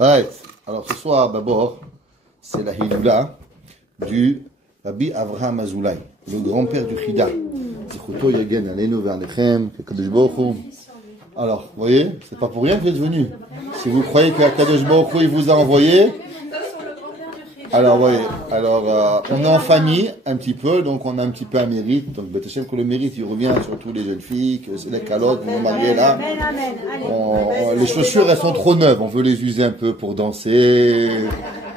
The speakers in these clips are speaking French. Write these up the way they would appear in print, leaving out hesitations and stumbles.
Ouais. Alors ce soir, d'abord, c'est la Hiloula du Rabbi Avraham Azoulay, le grand-père du Chida. Alors, vous voyez, c'est pas pour rien que vous êtes venus. Si vous croyez que Kadosh Baruch Hu, il vous a envoyé, alors, voyez, on est en famille un petit peu, donc on a un petit peu un mérite. Donc, Beth Hashem, que le mérite, il revient sur tous les jeunes filles, que c'est les calottes, vont marier là. Les chaussures, elles sont trop neuves, on veut les user un peu pour danser.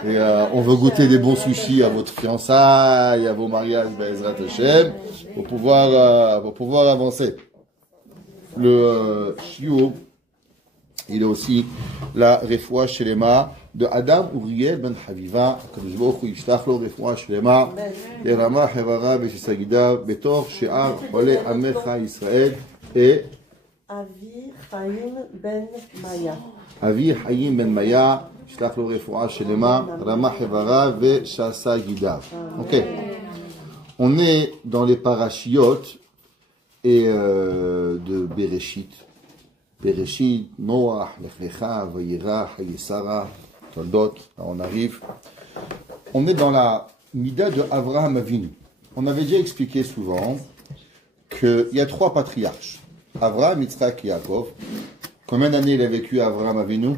Et on veut goûter des bons sushis à votre fiançailles, à vos mariages, Bezrat Hashem, pour pouvoir avancer. Le Shiur, il est aussi la Refoua Shelema de Adam Uriel Ben Haviva, Kadosh Baruch Hu yishlach lo Refoua Shelema, Lerama Hevara Veshisagida, Betor She'ar Ole Amecha Israël, et Avi Chaim Ben Maya. Avi Chaim Ben Maya, yishlach lo Refoua Shelema, Rama Hevara Veshisagida. Ok. On est dans les parachiotes et de Bereshit. Bereshit, Noach, Lech Lecha, Vayera, Hayesara, Toldot, là on arrive. On est dans la Mida de Avraham Avinu. On avait déjà expliqué souvent qu'il y a trois patriarches. Avraham, Yitzhak et Yaakov. Combien d'années il a vécu Avraham Avinu?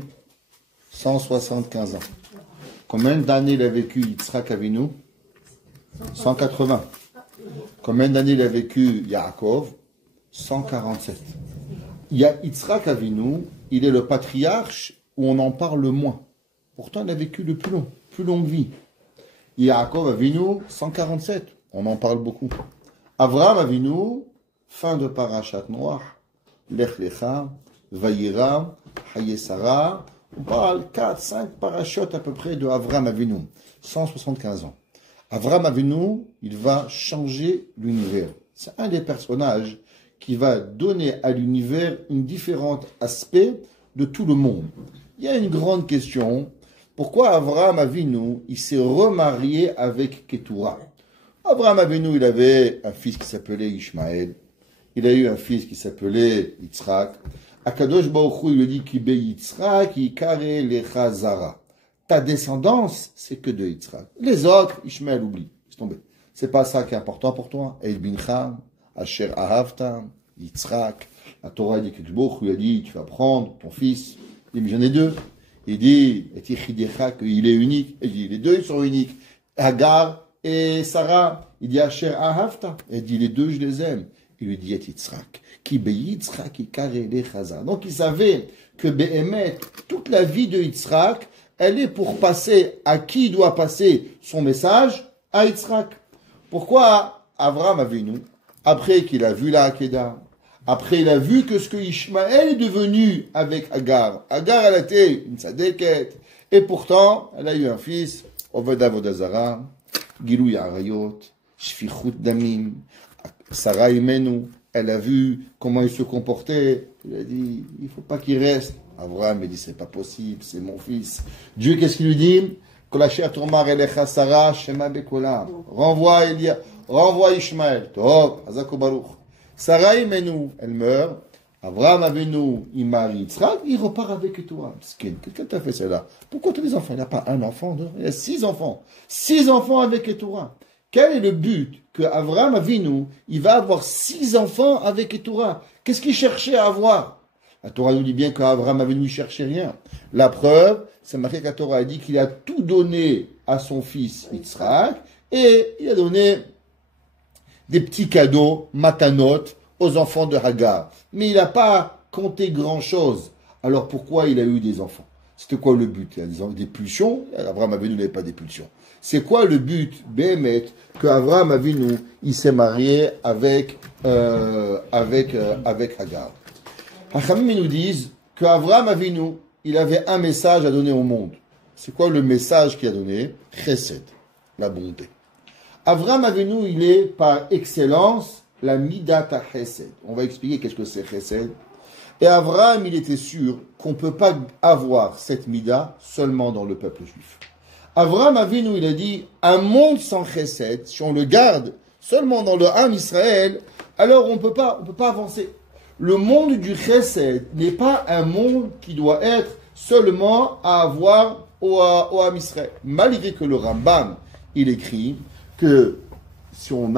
175 ans. Combien d'années il a vécu Yitzhak Avinu? 180. Combien d'années il a vécu Yaakov? 147. Il y a Yitzhak Avinu, il est le patriarche où on en parle le moins. Pourtant, il a vécu le plus longue vie. Yaakov Avinu, 147, on en parle beaucoup. Avraham Avinu, fin de Parashat Noach, Lech Lecha, Vayera, Hayesara, on parle 4-5 parachutes à peu près de Avraham Avinu, 175 ans. Avraham Avinu, il va changer l'univers. C'est un des personnages qui va donner à l'univers un différent aspect de tout le monde. Il y a une grande question. Pourquoi Avraham Avinu, il s'est remarié avec Ketura? Avraham Avinu, il avait un fils qui s'appelait Ishmaël. Il a eu un fils qui s'appelait Yitzhak. Akadosh Baruch Hu, il lui dit Kibe Yitzhak, Yikare Lecha Zara. Ta descendance, c'est que de Yitzhak. Les autres, Ishmaël oublie. C'est tombé. C'est pas ça qui est important pour toi. El Bincha, Asher Ahavta, Yitzhak. La Torah dit que il a dit, tu vas prendre ton fils. Il dit, mais j'en ai deux. Il dit, qu'il est unique. Il dit, les deux, ils sont uniques. Hagar et Sarah. Il dit, Asher Ahavta. Il dit, les deux, je les aime. Il lui dit, Yitzhak. Ki be Yitzhak, Yikare Lechaza. Donc, il savait que Behemet, toute la vie de Yitzhak, elle est pour passer à qui doit passer son message? À Yitzhak. Pourquoi Avraham Avinu, après qu'il a vu la Hakeda, après il a vu que ce que Ishmaël est devenu avec Hagar, Hagar elle a été une tzadeket, et pourtant elle a eu un fils, Oved Avodazara, Gilou Yarayot, Shfichut Damim, Sarah Imenu, elle a vu comment il se comportait, elle a dit, il ne faut pas qu'il reste. Avraham il dit, c'est pas possible, c'est mon fils. Dieu, qu'est-ce qu'il lui dit? Renvoie Ishmaël. Tov, Hazako Baruch. Sarah Imenu, elle meurt. Avraham Avinu, il marie Yitzhak, il repart avec toi. Qu'est-ce que tu as fait cela? Pourquoi tu as des enfants? Il n'y a pas un enfant, deux. Il y a 6 enfants. 6 enfants avec Torah. Quel est le but que Avraham Avinu, il va avoir 6 enfants avec Torah? Qu'est-ce qu'il cherchait à avoir? La Torah nous dit bien qu'Avraham Avinu ne cherchait rien. La preuve, c'est marqué que la Torah a dit qu'il a tout donné à son fils Yitzhak et il a donné des petits cadeaux, matanot, aux enfants de Hagar. Mais il n'a pas compté grand-chose. Alors pourquoi il a eu des enfants? C'était quoi le but? Il y a des pulsions. Avraham Avinu n'avait pas des pulsions. C'est quoi le but, Béhémet, que Avraham Avinu, il s'est marié avec Hagar? Hachamim nous disent qu'Avraham Avinu, il avait un message à donner au monde. C'est quoi le message qu'il a donné? Chesed, la bonté. Avraham Avinu, il est par excellence la Midat HaChesed. On va expliquer qu'est-ce que c'est Chesed. Et Avraham, il était sûr qu'on ne peut pas avoir cette Mida seulement dans le peuple juif. Avraham Avinu, il a dit, un monde sans Chesed, si on le garde seulement dans le Ham Israël, alors on peut pas avancer. Le monde du Chesed n'est pas un monde qui doit être seulement à avoir au Ham Israël. Malgré que le Rambam, il écrit que si on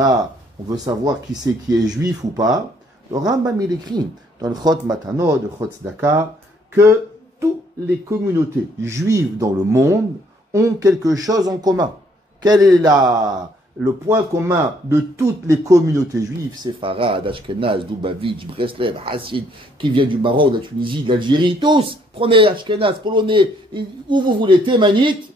veut savoir qui c'est qui est juif ou pas, le Rambam, il écrit dans le Chot Matanot, le Chot Tzedaka, que toutes les communautés juives dans le monde ont quelque chose en commun. Quel est le point commun de toutes les communautés juives, Séfarad, Ashkenaz, Lubavitch, Breslev, Hassid, qui viennent du Maroc, de la Tunisie, de l'Algérie, tous, prenez Ashkenaz, Polonais, où vous voulez, Thémanite,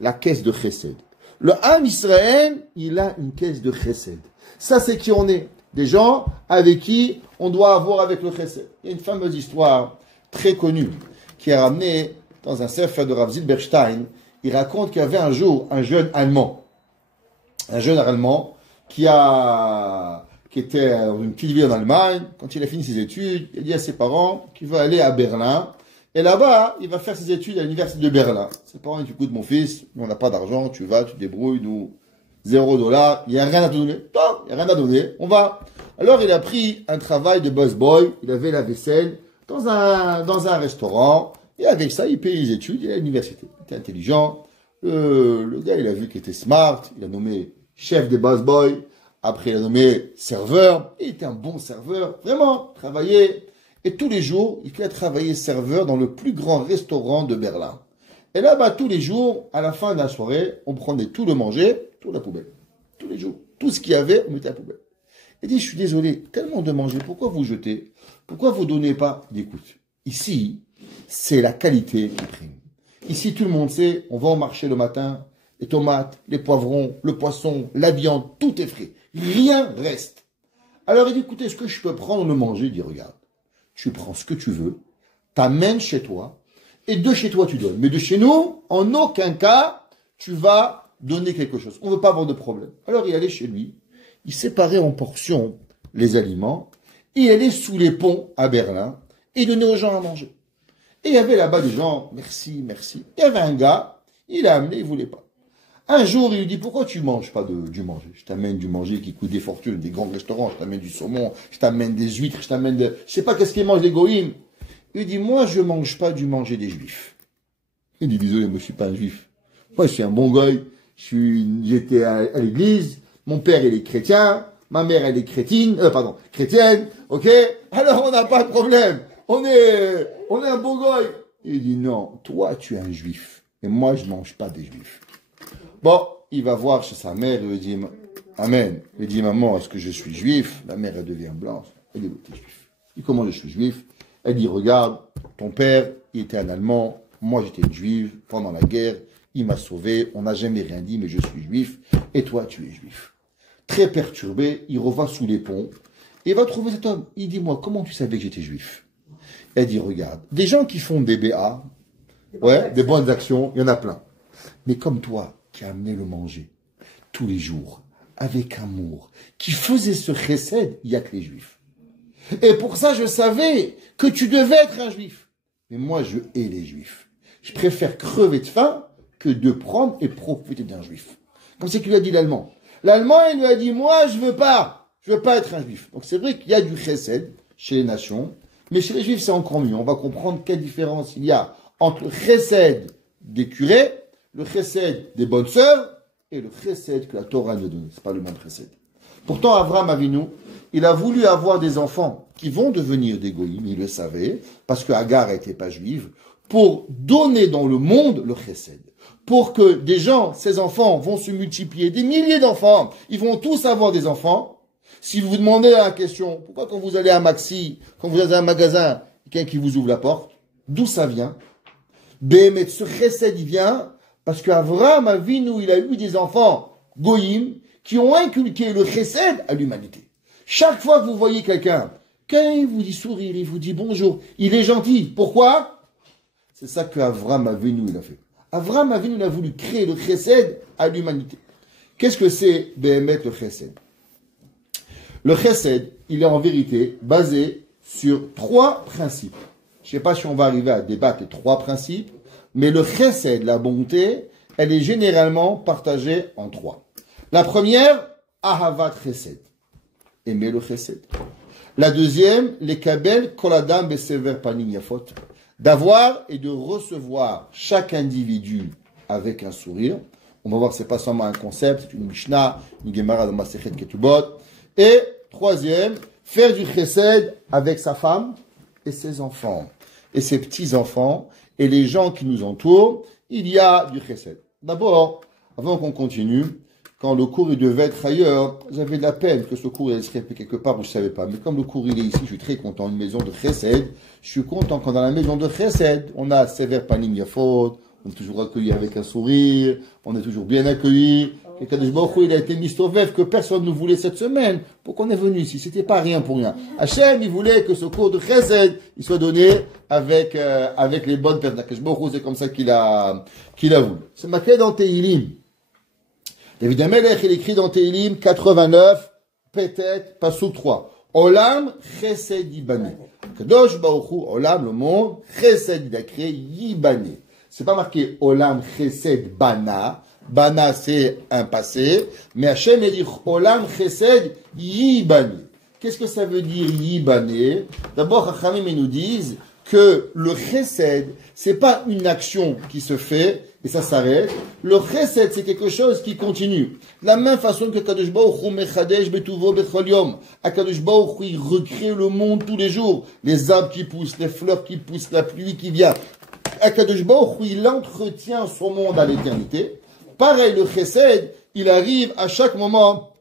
la caisse de Chesed. Le Ham Israël, il a une caisse de Chesed. Ça, c'est qui on est. Des gens avec qui on doit avoir avec le Chesed. Il y a une fameuse histoire très connue qui est ramenée dans un sefer de Rav Zilberstein. Il raconte qu'il y avait un jour un jeune Allemand qui était dans une petite ville en Allemagne. Quand il a fini ses études, il a dit à ses parents qu'il veut aller à Berlin. Et là-bas, il va faire ses études à l'université de Berlin. Ses parents disent, écoute mon fils, on n'a pas d'argent, tu vas, tu te débrouilles, nous, $0, il n'y a rien à te donner. Non, il n'y a rien à donner, on va. Alors il a pris un travail de busboy, il avait la vaisselle dans un restaurant, et avec ça, il payait les études, il est à l'université. Il était intelligent. Le gars, il a vu qu'il était smart, il a nommé chef des busboys, après il a nommé serveur, il était un bon serveur, vraiment, travaillait. Et tous les jours, il a travaillé serveur dans le plus grand restaurant de Berlin. Et là-bas, tous les jours, à la fin de la soirée, on prenait tout le manger, tout à la poubelle. Tous les jours. Tout ce qu'il y avait, on mettait à la poubelle. Il dit, je suis désolé, tellement de manger, pourquoi vous jetez? Pourquoi vous donnez pas? Il dit, écoute, ici, c'est la qualité qui prime. Ici, tout le monde sait, on va au marché le matin, les tomates, les poivrons, le poisson, la viande, tout est frais. Rien reste. Alors il dit, écoutez, est-ce que je peux prendre le manger? Il dit, regarde, tu prends ce que tu veux, t'amènes chez toi, et de chez toi tu donnes. Mais de chez nous, en aucun cas, tu vas donner quelque chose. On ne veut pas avoir de problème. Alors il allait chez lui, il séparait en portions les aliments, et il allait sous les ponts à Berlin, et il donnait aux gens à manger. Et il y avait là-bas des gens, merci, merci. Il y avait un gars, il a amené, il ne voulait pas. Un jour, il lui dit, pourquoi tu ne manges pas du manger? Je t'amène du manger qui coûte des fortunes, des grands restaurants, je t'amène du saumon, je t'amène des huîtres, je t'amène de... Je sais pas qu'est-ce qu'ils mangent les goïms. Il dit, moi, je ne mange pas du manger des juifs. Il dit, désolé, moi, je suis pas un juif. Moi, je suis un bon goy. J'étais à l'église. Mon père, il est chrétien. Ma mère, elle est chrétienne. Ok? Alors, on n'a pas de problème. On est un bon goy. Il dit, non, toi, tu es un juif. Et moi, je ne mange pas des juifs. Bon, il va voir chez sa mère, il lui dit, Amen. Il dit, maman, est-ce que je suis juif? La mère, elle devient blanche. Elle dit, t'es juif. Il dit, comment je suis juif? Elle dit, regarde, ton père, il était un Allemand, moi j'étais une juive, pendant la guerre, il m'a sauvé, on n'a jamais rien dit, mais je suis juif, et toi tu es juif. Très perturbé, il revient sous les ponts, et il va trouver cet homme. Il dit, moi, comment tu savais que j'étais juif? Elle dit, regarde, des gens qui font des BA, des bonnes actions, il y en a plein. Mais comme toi, qui as amené le manger, tous les jours, avec amour, qui faisait ce chesed, il n'y a que les juifs. Et pour ça, je savais que tu devais être un juif. Mais moi, je hais les juifs. Je préfère crever de faim que de prendre et profiter d'un juif. Comme c'est qu'il lui a dit l'Allemand. L'Allemand, il lui a dit, moi, je veux pas être un juif. Donc c'est vrai qu'il y a du chesed chez les nations, mais chez les juifs, c'est encore mieux. On va comprendre quelle différence il y a entre le chesed des curés, le chesed des bonnes sœurs, et le chesed que la Torah nous donne. C'est pas le même chesed. Pourtant, Avraham Avinu, il a voulu avoir des enfants qui vont devenir des goïms, il le savait, parce que Agar n'était pas juive, pour donner dans le monde le chesed. Pour que des gens, ces enfants, vont se multiplier, des milliers d'enfants, ils vont tous avoir des enfants. Si vous vous demandez la question, pourquoi quand vous allez à Maxi, quand vous allez à un magasin, quelqu'un qui vous ouvre la porte, d'où ça vient? Mais ce chesed, il vient parce qu'Avraham Avinu, il a eu des enfants goïms qui ont inculqué le chesed à l'humanité. Chaque fois que vous voyez quelqu'un, quand il vous dit sourire, il vous dit bonjour, il est gentil. Pourquoi? C'est ça qu'Avraham Avinu, il a fait. Avraham Avinu, il a voulu créer le chesed à l'humanité. Qu'est-ce que c'est, Béhémet, le chesed? Le chesed, il est en vérité basé sur 3 principes. Je ne sais pas si on va arriver à débattre les 3 principes, mais le chesed, la bonté, elle est généralement partagée en 3. La première, Ahavat chesed. Aimer le chesed. La deuxième, les kabel koladam besever panim yafot. d'avoir et de recevoir chaque individu avec un sourire. On va voir que c'est pas seulement un concept, c'est une Mishnah, une Gemara dans Masechet Ketubot. Et troisième, faire du chesed avec sa femme et ses enfants, et ses petits-enfants, et les gens qui nous entourent. Il y a du chesed. D'abord, avant qu'on continue, quand le cours il devait être ailleurs, j'avais de la peine que ce cours il serait fait quelque part où je ne savais pas. Mais comme le cours il est ici, je suis très content. Une maison de chesed. Je suis content quand dans la maison de chesed, on a sévère panim yafot, on est toujours accueilli avec un sourire, on est toujours bien accueilli. Et Kadosh Baruch Hu, il a été mistovev que personne ne voulait cette semaine pour qu'on est venu ici. C'était pas rien pour rien. Hachem, il voulait que ce cours de chesed, il soit donné avec les bonnes personnes. Kadosh Baruch Hu, c'est comme ça qu'il a voulu. C'est marqué dans Tehilim. David Amelech, il écrit dans Tehilim 89, peut-être, Pasuk 3. Olam chesed yibane. Kadosh Baruch Hu, Olam, le monde, chesed, il a créé yibane. C'est pas marqué Olam chesed bana. Bana, c'est un passé. Mais Hachem, il dit Olam chesed yibane. Qu'est-ce que ça veut dire yibane? D'abord, Chachamim, ils nous disent que le chesed, c'est pas une action qui se fait et ça s'arrête. Le chesed, c'est quelque chose qui continue. De la même façon que Kadosh Baruch Hu mechadesh betuvo bechol yom. Kadosh Baruch Hu, il recrée le monde tous les jours. Les arbres qui poussent, les fleurs qui poussent, la pluie qui vient. Kadosh Baruch Hu, il entretient son monde à l'éternité. Pareil, le chesed, il arrive à chaque moment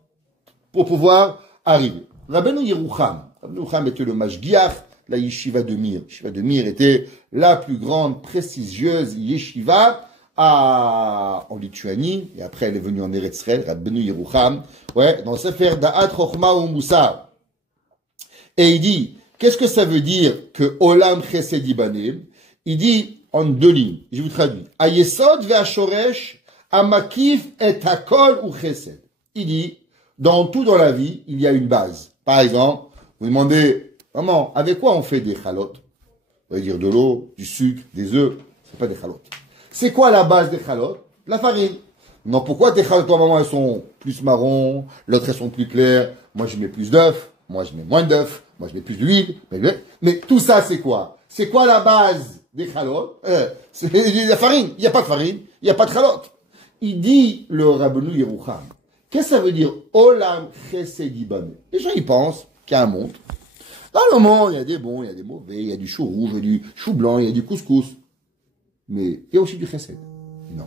pour pouvoir arriver. Rabbeinu Yerucham était le mashgiach, la yeshiva de Mir. Yeshiva de Mir était la plus grande, prestigieuse yeshiva en Lituanie, et après elle est venue en Eretz Israël, Rabbeinu Yerucham, dans le Sefer Da'at Chochma ou Moussar. Et il dit, qu'est-ce que ça veut dire que Olam Chesed Yibane? Il dit en deux lignes, je vous traduis. Ayesod ve'ashoresh amakif et hakol ou chesed. Il dit, dans tout dans la vie, il y a une base. Par exemple, vous demandez, maman, avec quoi on fait des chalotes? On va dire de l'eau, du sucre, des œufs. C'est pas des chalotes. C'est quoi la base des chalotes? La farine. Non, pourquoi tes chalotes, toi, maman, elles sont plus marron, l'autre, elles sont plus claires. Moi, je mets plus d'œufs. Moi, je mets moins d'œufs. Moi, je mets plus d'huile. Mais tout ça, c'est quoi? C'est quoi la base des chalotes? C'est la farine. Il n'y a pas de farine. Il n'y a pas de chalotes. Il dit, le Rabbeinu Yerucham, qu'est-ce que ça veut dire Olam Chesed Yibane? Les gens, ils pensent qu'il y a un monde. Dans le monde, il y a des bons, il y a des mauvais, il y a du chou rouge, il y a du chou blanc, il y a du couscous. Mais il y a aussi du chesed. Non.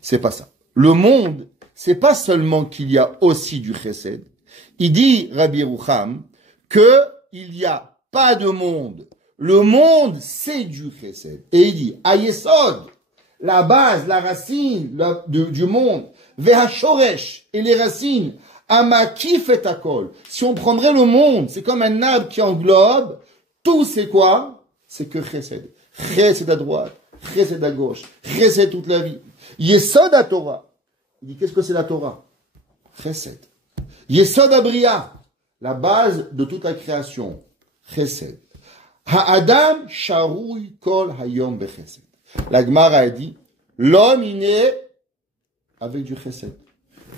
C'est pas ça. Le monde, c'est pas seulement qu'il y a aussi du chesed. Il dit, Rabbi Yerucham, que il n'y a pas de monde. Le monde, c'est du chesed. Et il dit, Ayesod, la base, la racine du monde, Ve'ashoresh, et les racines, Amakif et Akol. Si on prendrait le monde, c'est comme un arbre qui englobe, tout c'est quoi? C'est que chesed. Chesed à droite, chesed à gauche, chesed toute la vie. Yesod à Torah. Il dit, qu'est-ce que c'est la Torah? Chesed. Yesod à Bria, la base de toute la création. Chesed. Ha'adam sharouy kol hayom bechesed. La Gemara a dit, l'homme il naît avec du chesed.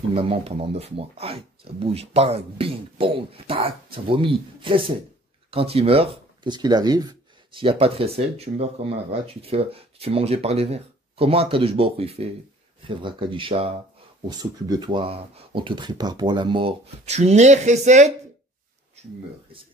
Une maman pendant 9 mois, aïe, ça bouge, bang, bing, bong, tac, ça vomit, chesed. Quand il meurt, qu'est-ce qu'il arrive? S'il n'y a pas de chesed, tu meurs comme un rat, tu te fais manger par les vers. Comment Kadosh Baruch Hu il fait? Chevra Kadisha, on s'occupe de toi, on te prépare pour la mort. Tu nais chesed, tu meurs chesed.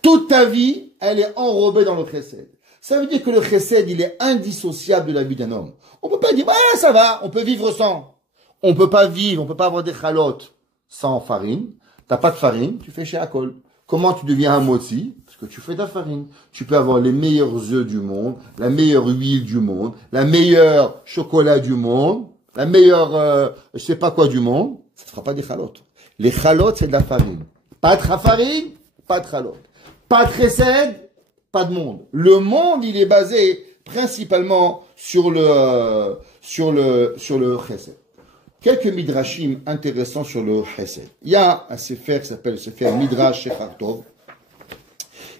Toute ta vie, elle est enrobée dans le chesed. Ça veut dire que le chesed, il est indissociable de la vie d'un homme. On peut pas dire, ah, ça va, on peut vivre sans. On peut pas vivre, on peut pas avoir des chalotes sans farine. T'as pas de farine, tu fais chez Akol. Comment tu deviens un motzi? Parce que tu fais de la farine. Tu peux avoir les meilleurs œufs du monde, la meilleure huile du monde, la meilleure chocolat du monde, la meilleure, je sais pas quoi du monde. Ça ne sera pas des chalotes. Les chalotes, c'est de la farine. Pas de farine, pas de chalotes. Pas de chesed, pas de monde. Le monde, il est basé principalement sur le chesed. Quelques midrashim intéressants sur le chesed. Il y a un sefer qui s'appelle le sefer Midrash Shechar Tov.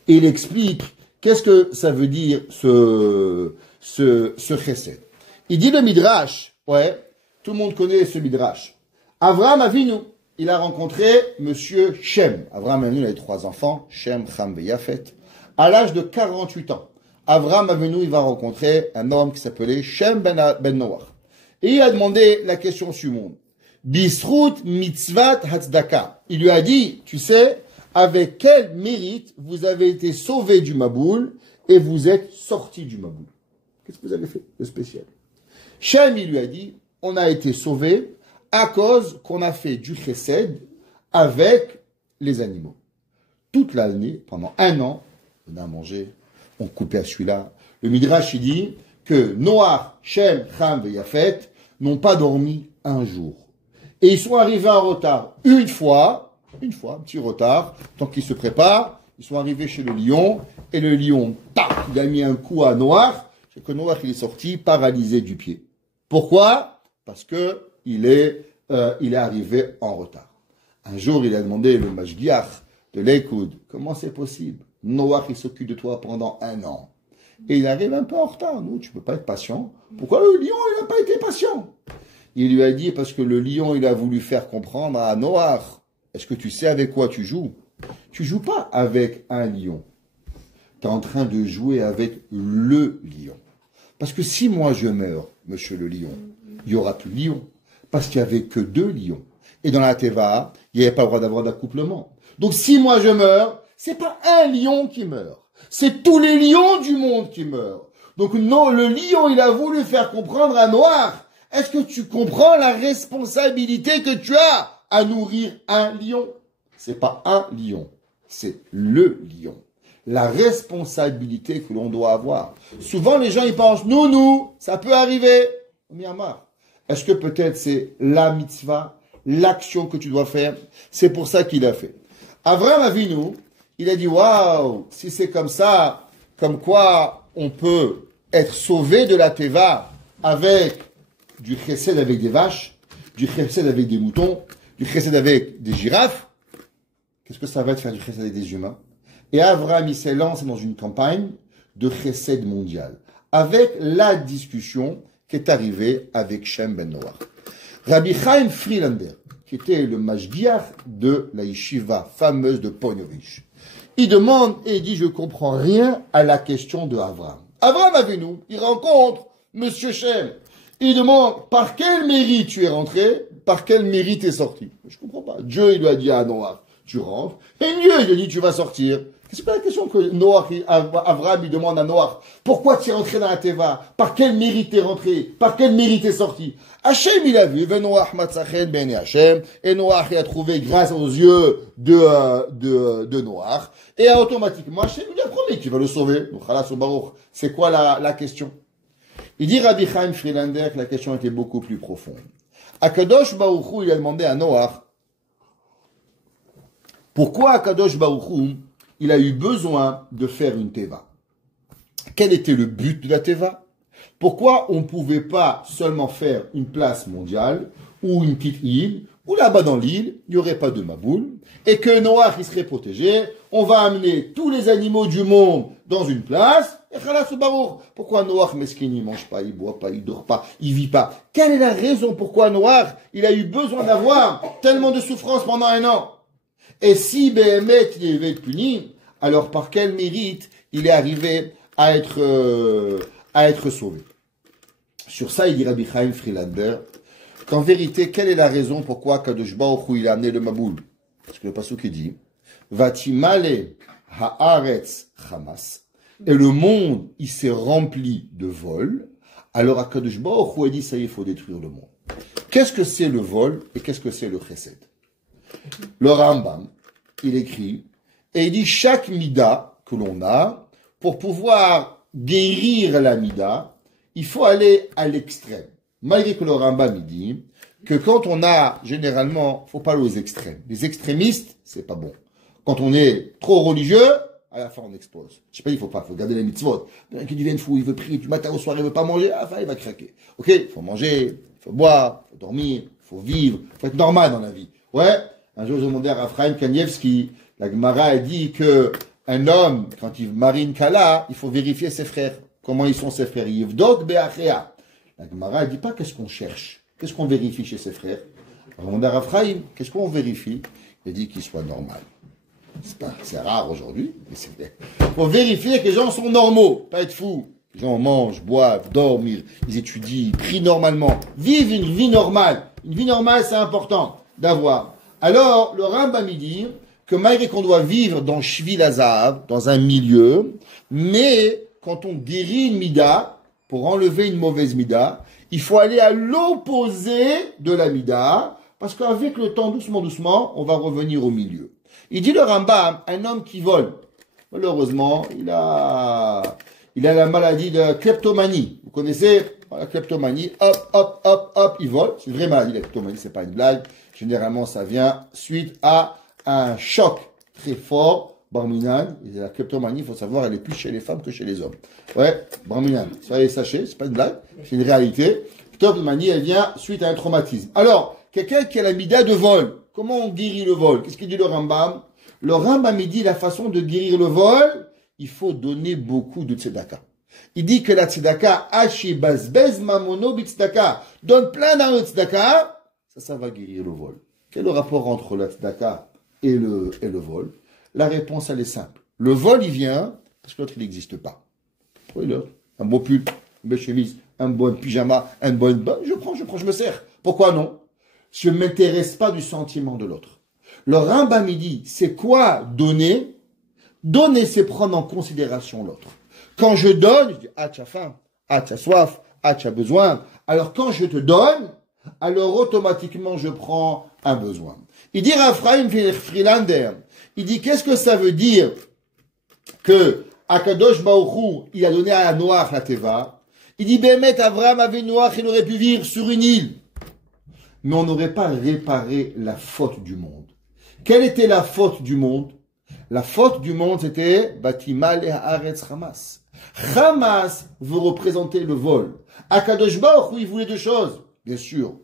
Et il explique qu'est-ce que ça veut dire ce chesed. Il dit le midrash, tout le monde connaît ce midrash. Avraham Avinu, il a rencontré monsieur Shem. Avraham Avinu, il avait 3 enfants, Shem, Ham et Yafet, à l'âge de 48 ans. Avraham Avinu, il va rencontrer un homme qui s'appelait Shem ben Noach. Et il a demandé la question suivante. Bisrut mitzvat hatzdaka. Il lui a dit, tu sais, avec quel mérite vous avez été sauvé du Maboul et vous êtes sorti du Maboul. Qu'est-ce que vous avez fait de spécial? Shem, il lui a dit, on a été sauvé à cause qu'on a fait du chesed avec les animaux. Toute l'année, pendant 1 an, on a mangé, on coupait à celui-là. Le Midrash, il dit que Noach, Shem, Ham et Yafet n'ont pas dormi un jour. Et ils sont arrivés en retard une fois, un petit retard, tant qu'ils se préparent, ils sont arrivés chez le lion, et le lion, tac, il a mis un coup à Noach, c'est que Noach, il est sorti paralysé du pied. Pourquoi? Parce que il est arrivé en retard. Un jour, il a demandé le Mashgiach de l'Eikoud, comment c'est possible? Noach, il s'occupe de toi pendant 1 an. Et il arrive un peu en retard. Non, tu peux pas être patient. Pourquoi le lion, il n'a pas été patient? Il lui a dit, parce que le lion, il a voulu faire comprendre à Noach, est-ce que tu sais avec quoi tu joues? Tu joues pas avec un lion. Tu es en train de jouer avec le lion. Parce que si moi je meurs, monsieur le lion, il n'y aura plus de lion. Parce qu'il n'y avait que 2 lions. Et dans la Teva, il n'y avait pas le droit d'avoir d'accouplement. Donc si moi je meurs, c'est pas un lion qui meurt. C'est tous les lions du monde qui meurent. Donc non, le lion, il a voulu faire comprendre à Noach, est-ce que tu comprends la responsabilité que tu as à nourrir un lion? C'est pas un lion, c'est le lion. La responsabilité que l'on doit avoir. Souvent, les gens, ils pensent, nous, ça peut arriver. Myanmar. Est-ce que peut-être c'est la mitzvah, l'action que tu dois faire? C'est pour ça qu'il a fait. Avraham Avinu, il a dit, waouh, si c'est comme ça, comme quoi on peut être sauvé de la teva avec du chesed avec des vaches, du chesed avec des moutons, du chesed avec des girafes, qu'est-ce que ça va être faire du chesed avec des humains? Et Avraham, il s'est lancé dans une campagne de chesed mondial, avec la discussion qui est arrivée avec Shem ben Noach. Rabbi Chaim Friedlander, qui était le mashgiach de la yeshiva fameuse de Ponovitch, il demande et il dit, je comprends rien à la question de Avraham. Avraham Avinu, il rencontre Monsieur Shem. Il demande, par quel mérite tu es rentré, par quel mérite tu es sorti? Je comprends pas. Dieu, il lui a dit à Noach, tu rentres. Et Dieu, il lui a dit, tu vas sortir. C'est pas la question que Avraham, il demande à Noach, pourquoi tu es rentré dans la Teva? Par quel mérite tu es rentré? Par quel mérite tu es sorti? Hachem, il a vu, Noach matzachen ben Hachem, et Noach, il a trouvé grâce aux yeux de Noach, et automatiquement, Hachem, il a promis qu'il va le sauver. Donc, c'est quoi la question? Il dit Rabbi Chaim Friedlander que la question était beaucoup plus profonde. Akadosh Baruch Hu, il a demandé à Noach, pourquoi Akadosh Baruch Hu, il a eu besoin de faire une teva? Quel était le but de la teva? Pourquoi on ne pouvait pas seulement faire une place mondiale ou une petite île, ou là-bas dans l'île, il n'y aurait pas de Maboul, et que Noach il serait protégé, on va amener tous les animaux du monde dans une place, et khalas ou barour. Pourquoi Noach, mesquin, il mange pas, il boit pas, il dort pas, il vit pas? Quelle est la raison pourquoi Noach, il a eu besoin d'avoir tellement de souffrance pendant 1 an? Et si Béhémet, il devait être puni, alors par quel mérite il est arrivé à être sauvé? Sur ça, il dit Rabbi Chaim Friedlander qu'en vérité, quelle est la raison pourquoi Kadosh Baruch Hu il a amené le Maboul? Parce que le pasuk qui dit Vatimale haaretz chamas, et le monde il s'est rempli de vol. Alors Kadosh Baruch Hu a dit ça y est, il faut détruire le monde. Qu'est-ce que c'est le vol et qu'est-ce que c'est le chesed? Le Rambam, il écrit et il dit chaque mida que l'on a, pour pouvoir guérir la mida, il faut aller à l'extrême. Malgré que le Rambam il dit que quand on a, généralement, faut pas aller aux extrêmes. Les extrémistes, c'est pas bon. Quand on est trop religieux, à la fin on explose. Je sais pas, il faut garder les mitzvot. Quelqu'un qui devient fou, il veut prier du matin au soir, il veut pas manger, à la fin il va craquer. Ok, il faut manger, il faut boire, il faut dormir, il faut vivre, il faut être normal dans la vie. Ouais. Un jour, je demandais à Raphaël Kanievski, la Gemara a dit que un homme, quand il marie une kala, il faut vérifier ses frères. Comment ils sont ses frères? Yivdok be'achea. La Gemara ne dit pas qu'est-ce qu'on cherche, qu'est-ce qu'on vérifie chez ses frères. On demande à Raphaël, qu'est-ce qu'on vérifie? Il dit qu'il soit normal. C'est rare aujourd'hui. Il faut vérifier que les gens sont normaux, pas être fous. Les gens mangent, boivent, dorment, ils étudient, ils prient normalement, vivent une vie normale. Une vie normale, c'est important d'avoir. Alors, le Rambam dit que malgré qu'on doit vivre dans Shvil Hazahav, dans un milieu, mais quand on guérit une mida, pour enlever une mauvaise mida, il faut aller à l'opposé de la mida, parce qu'avec le temps, doucement, on va revenir au milieu. Il dit le Rambam, un homme qui vole, malheureusement, il a la maladie de kleptomanie. Vous connaissez la kleptomanie? Hop, il vole. C'est une vraie maladie, la kleptomanie, c'est pas une blague. Généralement, ça vient suite à un choc très fort. Barminan, la kleptomanie, il faut savoir, elle est plus chez les femmes que chez les hommes. Ouais, Barminan, soyez sachez, c'est pas une blague, c'est une réalité. Kleptomanie, elle vient suite à un traumatisme. Alors, quelqu'un qui a la mida de vol, comment on guérit le vol? Qu'est-ce qu'il dit le Rambam? Le Rambam, il dit la façon de guérir le vol, il faut donner beaucoup de tzedaka. Il dit que la tzedaka, hachi bazbez mamono b'tzedaka, donne plein d'argent de tzedaka, ça va guérir le vol. Quel est le rapport entre la tzedaka et le vol? La réponse, elle est simple. Le vol, il vient parce que l'autre, il n'existe pas. Oui, l'autre, un beau pull, une belle chemise, un bon pyjama, un bon, je prends, je me sers. Pourquoi non? Je ne m'intéresse pas du sentiment de l'autre. Le Rambam, il dit, c'est quoi donner? Donner, c'est prendre en considération l'autre. Quand je donne, je dis, ah, tu as faim, ah, tu as soif, ah, tu as besoin. Alors, quand je te donne, alors automatiquement, je prends un besoin. Il dit, Raphaël Frilander, il dit, qu'est-ce que ça veut dire que Akadosh Baruch Hu, il a donné à Noach la Teva? Il dit, Bémet, Abraham avait Noach, il aurait pu vivre sur une île. Mais on n'aurait pas réparé la faute du monde. Quelle était la faute du monde? La faute du monde, c'était Batimal et Haaretz Hamas. Hamas veut représenter le vol. Akadosh Baruch Hu, il voulait deux choses. Bien sûr,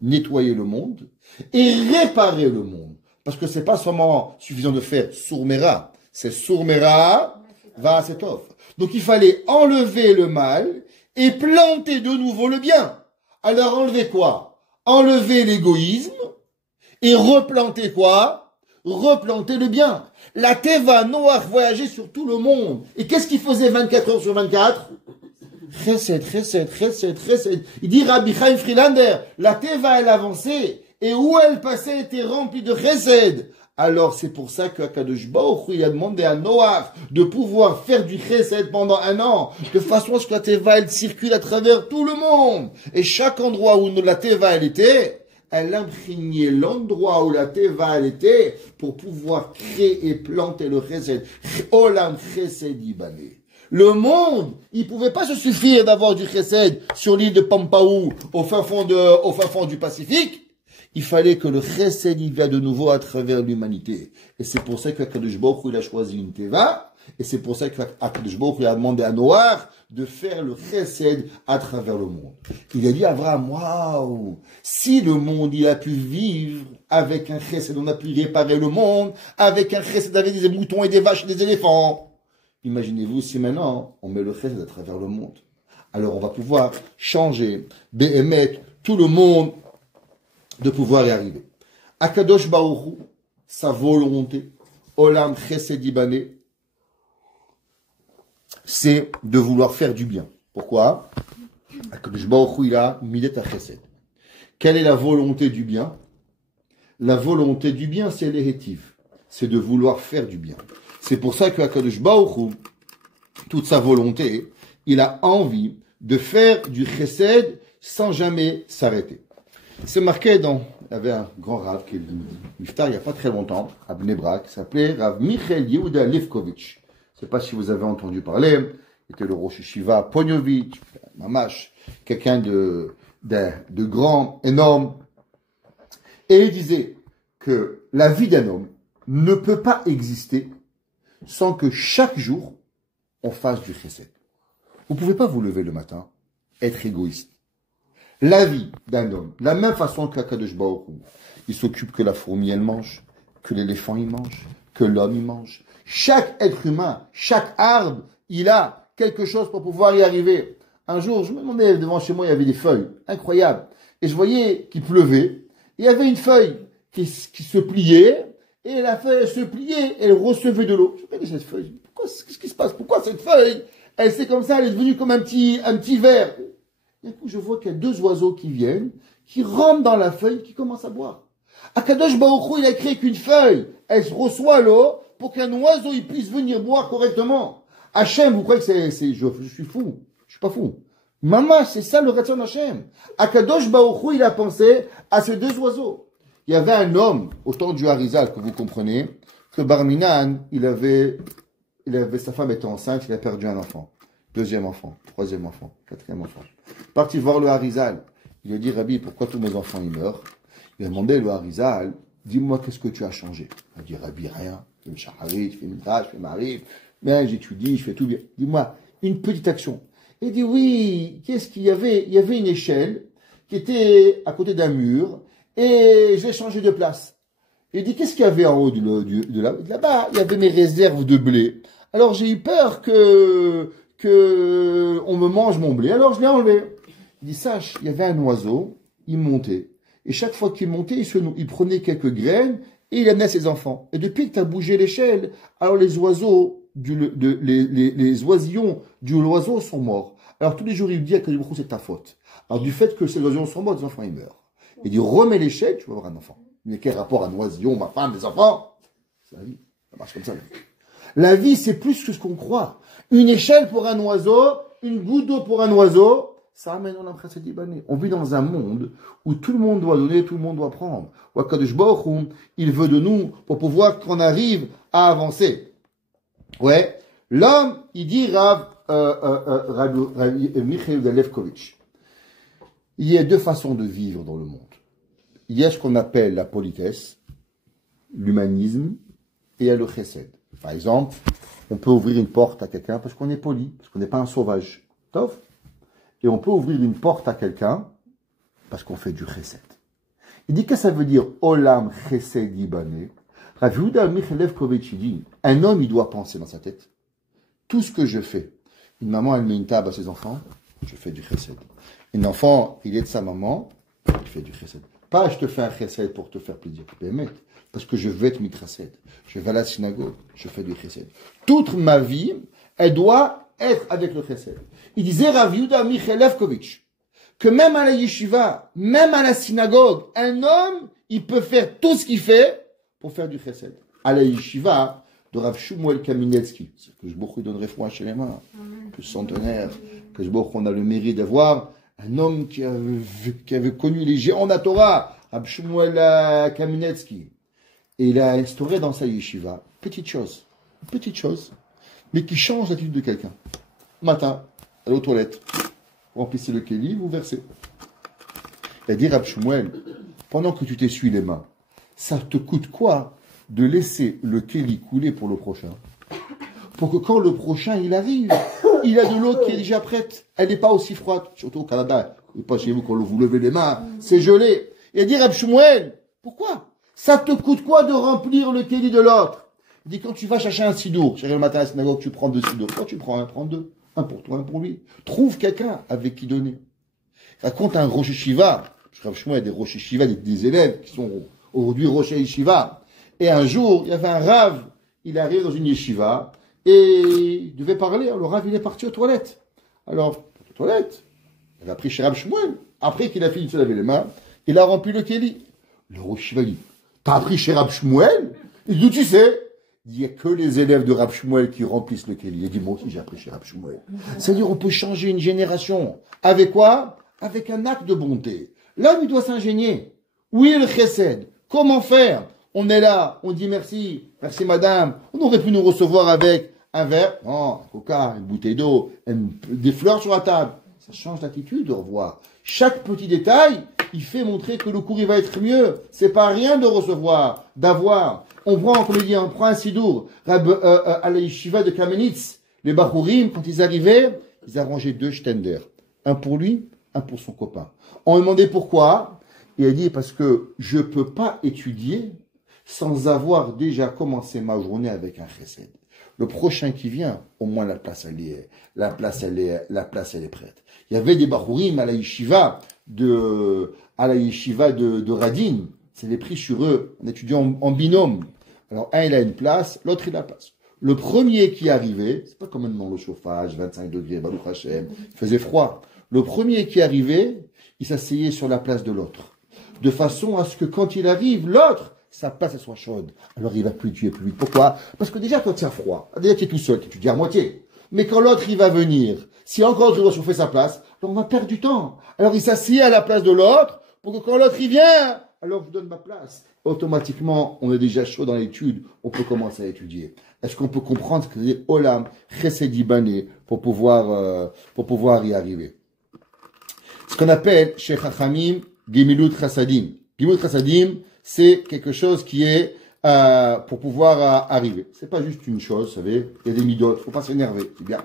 nettoyer le monde et réparer le monde. Parce que c'est pas seulement suffisant de faire Sourmera. C'est Sourmera, va Setov. Donc il fallait enlever le mal et planter de nouveau le bien. Alors enlever quoi? Enlever l'égoïsme et replanter quoi? Replanter le bien. La Teva, Noach voyageait sur tout le monde. Et qu'est-ce qu'il faisait 24 heures sur 24? Chesed. Il dit Rabbi Chaim Frilander, la Teva, elle avançait. Et où elle passait était remplie de chesed. Alors c'est pour ça que Akadosh Baruch Hu, il a demandé à Noach de pouvoir faire du chesed pendant 1 an, de façon à ce que la Teva, elle circule à travers tout le monde. Et chaque endroit où la Teva, elle était, elle imprégnait l'endroit où la Teva, elle était, pour pouvoir créer et planter le chesed. Olam chesed ibané. Le monde, il pouvait pas se suffire d'avoir du chesed sur l'île de Pampaou, au fin fond du Pacifique. Il fallait que le chesed il vienne de nouveau à travers l'humanité. Et c'est pour ça qu'Akadosh Baruch Hu, il a choisi une teva. Et c'est pour ça qu'Akadosh Baruch Hu, il a demandé à Noach de faire le chesed à travers le monde. Il a dit à Abraham, waouh, si le monde, il a pu vivre avec un chesed, on a pu réparer le monde, avec un chesed, avec des moutons et des vaches et des éléphants. Imaginez-vous si maintenant, on met le chesed à travers le monde. Alors on va pouvoir changer, béhémet, tout le monde, de pouvoir y arriver. Akadosh Baruch Hu, sa volonté, Olam Chesed Ibané, c'est de vouloir faire du bien. Pourquoi? Akadosh Baruch Hu, il a Midet HaChesed. Quelle est la volonté du bien? La volonté du bien, c'est l'hérétive. C'est de vouloir faire du bien. C'est pour ça que Akadosh Baruch Hu, toute sa volonté, il a envie de faire du Chesed sans jamais s'arrêter. C'est marqué il y avait un grand rav qui est Miftar il n'y a pas très longtemps, à Bnei Brak, qui s'appelait Rav Michael Yehuda Levkovitch. Je ne sais pas si vous avez entendu parler, il était le Rosh Yeshiva Ponyovitch, Mamash, quelqu'un de grand, énorme. Et il disait que la vie d'un homme ne peut pas exister sans que chaque jour, on fasse du chesed. Vous ne pouvez pas vous lever le matin, être égoïste. La vie d'un homme, de la même façon qu'Akadosh Baruch Hu, il s'occupe que la fourmi elle mange, que l'éléphant il mange, que l'homme il mange. Chaque être humain, chaque arbre, il a quelque chose pour pouvoir y arriver. Un jour, je me demandais, devant chez moi, il y avait des feuilles, incroyables. Et je voyais qu'il pleuvait, il y avait une feuille qui se pliait, et la feuille elle se pliait, elle recevait de l'eau. Je regardais cette feuille, qu'est-ce qui se passe? Pourquoi cette feuille, elle c'est comme ça, elle est devenue comme un petit verre. D'un coup, je vois qu'il y a deux oiseaux qui viennent, qui rentrent dans la feuille, qui commencent à boire. Akadosh Baruch Hu, il a créé qu'une feuille, elle reçoit l'eau pour qu'un oiseau il puisse venir boire correctement. Hachem, vous croyez que je suis fou? Je suis pas fou. Maman, c'est ça le Ratzon Hachem. Akadosh Baruch Hu, il a pensé à ces deux oiseaux. Il y avait un homme, au temps du Harizal, que vous comprenez, que Barminan, sa femme était enceinte, il a perdu un enfant. Deuxième enfant, troisième enfant, quatrième enfant. Parti voir le Harizal. Il lui a dit, Rabbi, pourquoi tous mes enfants ils meurent? Il a demandé le Harizal, dis-moi qu'est-ce que tu as changé? Il a dit, Rabbi, rien. Je fais Shacharit, je fais Midrash, je fais Marif, mais j'étudie, je fais tout bien. Dis-moi, une petite action. Il dit, oui, qu'est-ce qu'il y avait? Il y avait une échelle qui était à côté d'un mur et je l'ai changé de place. Il dit, qu'est-ce qu'il y avait en haut de là-bas? Il y avait mes réserves de blé. Alors j'ai eu peur que on me mange mon blé, alors je l'ai enlevé. Il dit, sache, il y avait un oiseau, il montait. Et chaque fois qu'il montait, il prenait quelques graines et il amenait à ses enfants. Et depuis que tu as bougé l'échelle, alors les oiseaux, les oisillons du oiseau sont morts. Alors tous les jours, il dit à Kadosh Baruch Hu, c'est ta faute. Alors du fait que ces oisillons sont morts, les enfants ils meurent. Il dit, remets l'échelle, tu vas avoir un enfant. Mais quel rapport à un oisillon, ma femme, des enfants? C'est la vie. Ça marche comme ça. La vie, c'est plus que ce qu'on croit. Une échelle pour un oiseau, une goutte d'eau pour un oiseau, ça amène en après cette Ibanée. On vit dans un monde où tout le monde doit donner, tout le monde doit prendre. Ou Kadosh Baruch Hu, il veut de nous pour pouvoir qu'on arrive à avancer. Ouais. L'homme, il dit Rav Michael Galevkovitch. Il y a deux façons de vivre dans le monde. Il y a ce qu'on appelle la politesse, l'humanisme, et il y a le chesed. Par exemple, on peut ouvrir une porte à quelqu'un parce qu'on est poli, parce qu'on n'est pas un sauvage. Tov. Et on peut ouvrir une porte à quelqu'un parce qu'on fait du chesed. Il dit que ça veut dire Olam chesed ibané. Rav Yehuda Michelevkovitch dit, un homme il doit penser dans sa tête, tout ce que je fais. Une maman elle met une table à ses enfants, je fais du chesed. Un enfant il est de sa maman, il fait du chesed. Pas je te fais un chesed pour te faire plaisir, parce que je veux être mitrased. Je vais à la synagogue, je fais du chesed. Toute ma vie, elle doit être avec le chesed. Il disait Rav Yehuda Michelevkovitch que même à la yeshiva, même à la synagogue, un homme, il peut faire tout ce qu'il fait pour faire du chesed. À la yeshiva de Rav Shmuel Kaminetsky, que je beaucoup donnerai foi chez les mains, que centenaire, que je beaucoup on a le mérite d'avoir un homme qui avait connu les géants de la Torah, Rav Shmuel Kaminetsky. Et il a instauré dans sa yeshiva, petite chose, mais qui change l'attitude de quelqu'un. Matin, allez aux toilettes, remplissez le kéli, vous versez. Il a dit Rav Shmuel, pendant que tu t'essuies les mains, ça te coûte quoi de laisser le kéli couler pour le prochain? Pour que quand le prochain il arrive, il a de l'eau qui est déjà prête. Elle n'est pas aussi froide, surtout au Canada. Et pas chez vous quand vous levez les mains, c'est gelé. Il a dit Rav Shmuel, pourquoi? Ça te coûte quoi de remplir le kéli de l'autre? Il dit quand tu vas chercher un sidour, chercher le matin à la synagogue, tu prends deux sidours. Quand tu prends un, prends deux. Un pour toi, un pour lui. Trouve quelqu'un avec qui donner. Raconte un Rosh Yeshiva. Rav Shmuel, des Rosh Yeshiva, des élèves qui sont aujourd'hui Rosh Yeshiva. Et un jour, il y avait un Rav, il arrive dans une Yeshiva, et il devait parler. Le Rav, il est parti aux toilettes. Alors, aux toilettes, il a pris chez Rav Shmuel. Après qu'il a fini de se laver les mains, il a rempli le kéli. Le Rosh Yeshiva dit, t'as appris chez Rav Shmuel? Il dit, tu sais? Il n'y a que les élèves de Rav Shmuel qui remplissent le kéli. Il dit, moi aussi j'ai appris chez Rav Shmuel. C'est-à-dire, on peut changer une génération. Avec quoi? Avec un acte de bonté. L'homme, il doit s'ingénier. Oui, le chesed. Comment faire? On est là, on dit merci, merci madame. On aurait pu nous recevoir avec un verre, non, un coca, une bouteille d'eau, des fleurs sur la table. Ça change d'attitude, au revoir. Chaque petit détail, il fait montrer que le cours, il va être mieux. C'est pas rien de recevoir, d'avoir. On prend, comme il dit, on prend un sidour. À la yeshiva de Kamenitz, les Bachurim, quand ils arrivaient, ils arrangeaient deux shtender. Un pour lui, un pour son copain. On lui demandait pourquoi. Il a dit, parce que je peux pas étudier sans avoir déjà commencé ma journée avec un chesed. Le prochain qui vient, au moins la place elle est prête. Il y avait des Bachurim à la yeshiva de Radin. C'est les pris sur eux, en étudiant en binôme. Alors, un, il a une place, l'autre, il a la place. Le premier qui est arrivé, c'est pas comme maintenant le chauffage, 25 degrés, Baruch Hashem, il faisait froid. Le premier qui est arrivé, il s'asseyait sur la place de l'autre. De façon à ce que quand il arrive, l'autre, sa place elle soit chaude. Alors il va plus tuer plus vite. Pourquoi? Parce que déjà, toi, tu as froid. Déjà, tu es tout seul, tu étudies à moitié. Mais quand l'autre, il va venir, si encore tu dois chauffer sa place, alors on va perdre du temps. Alors il s'assied à la place de l'autre, pour que quand l'autre, il vient, alors je vous donne ma place. Automatiquement, on est déjà chaud dans l'étude, on peut commencer à étudier. Est-ce qu'on peut comprendre ce que c'est Olam, Chesedi Bané, pour pouvoir y arriver? Ce qu'on appelle, chez Chachamim, Gemilut Chassadim. Gemilut Chassadim, c'est quelque chose qui est pour pouvoir arriver. C'est pas juste une chose, vous savez, il y a des midotes, faut pas s'énerver, c'est bien.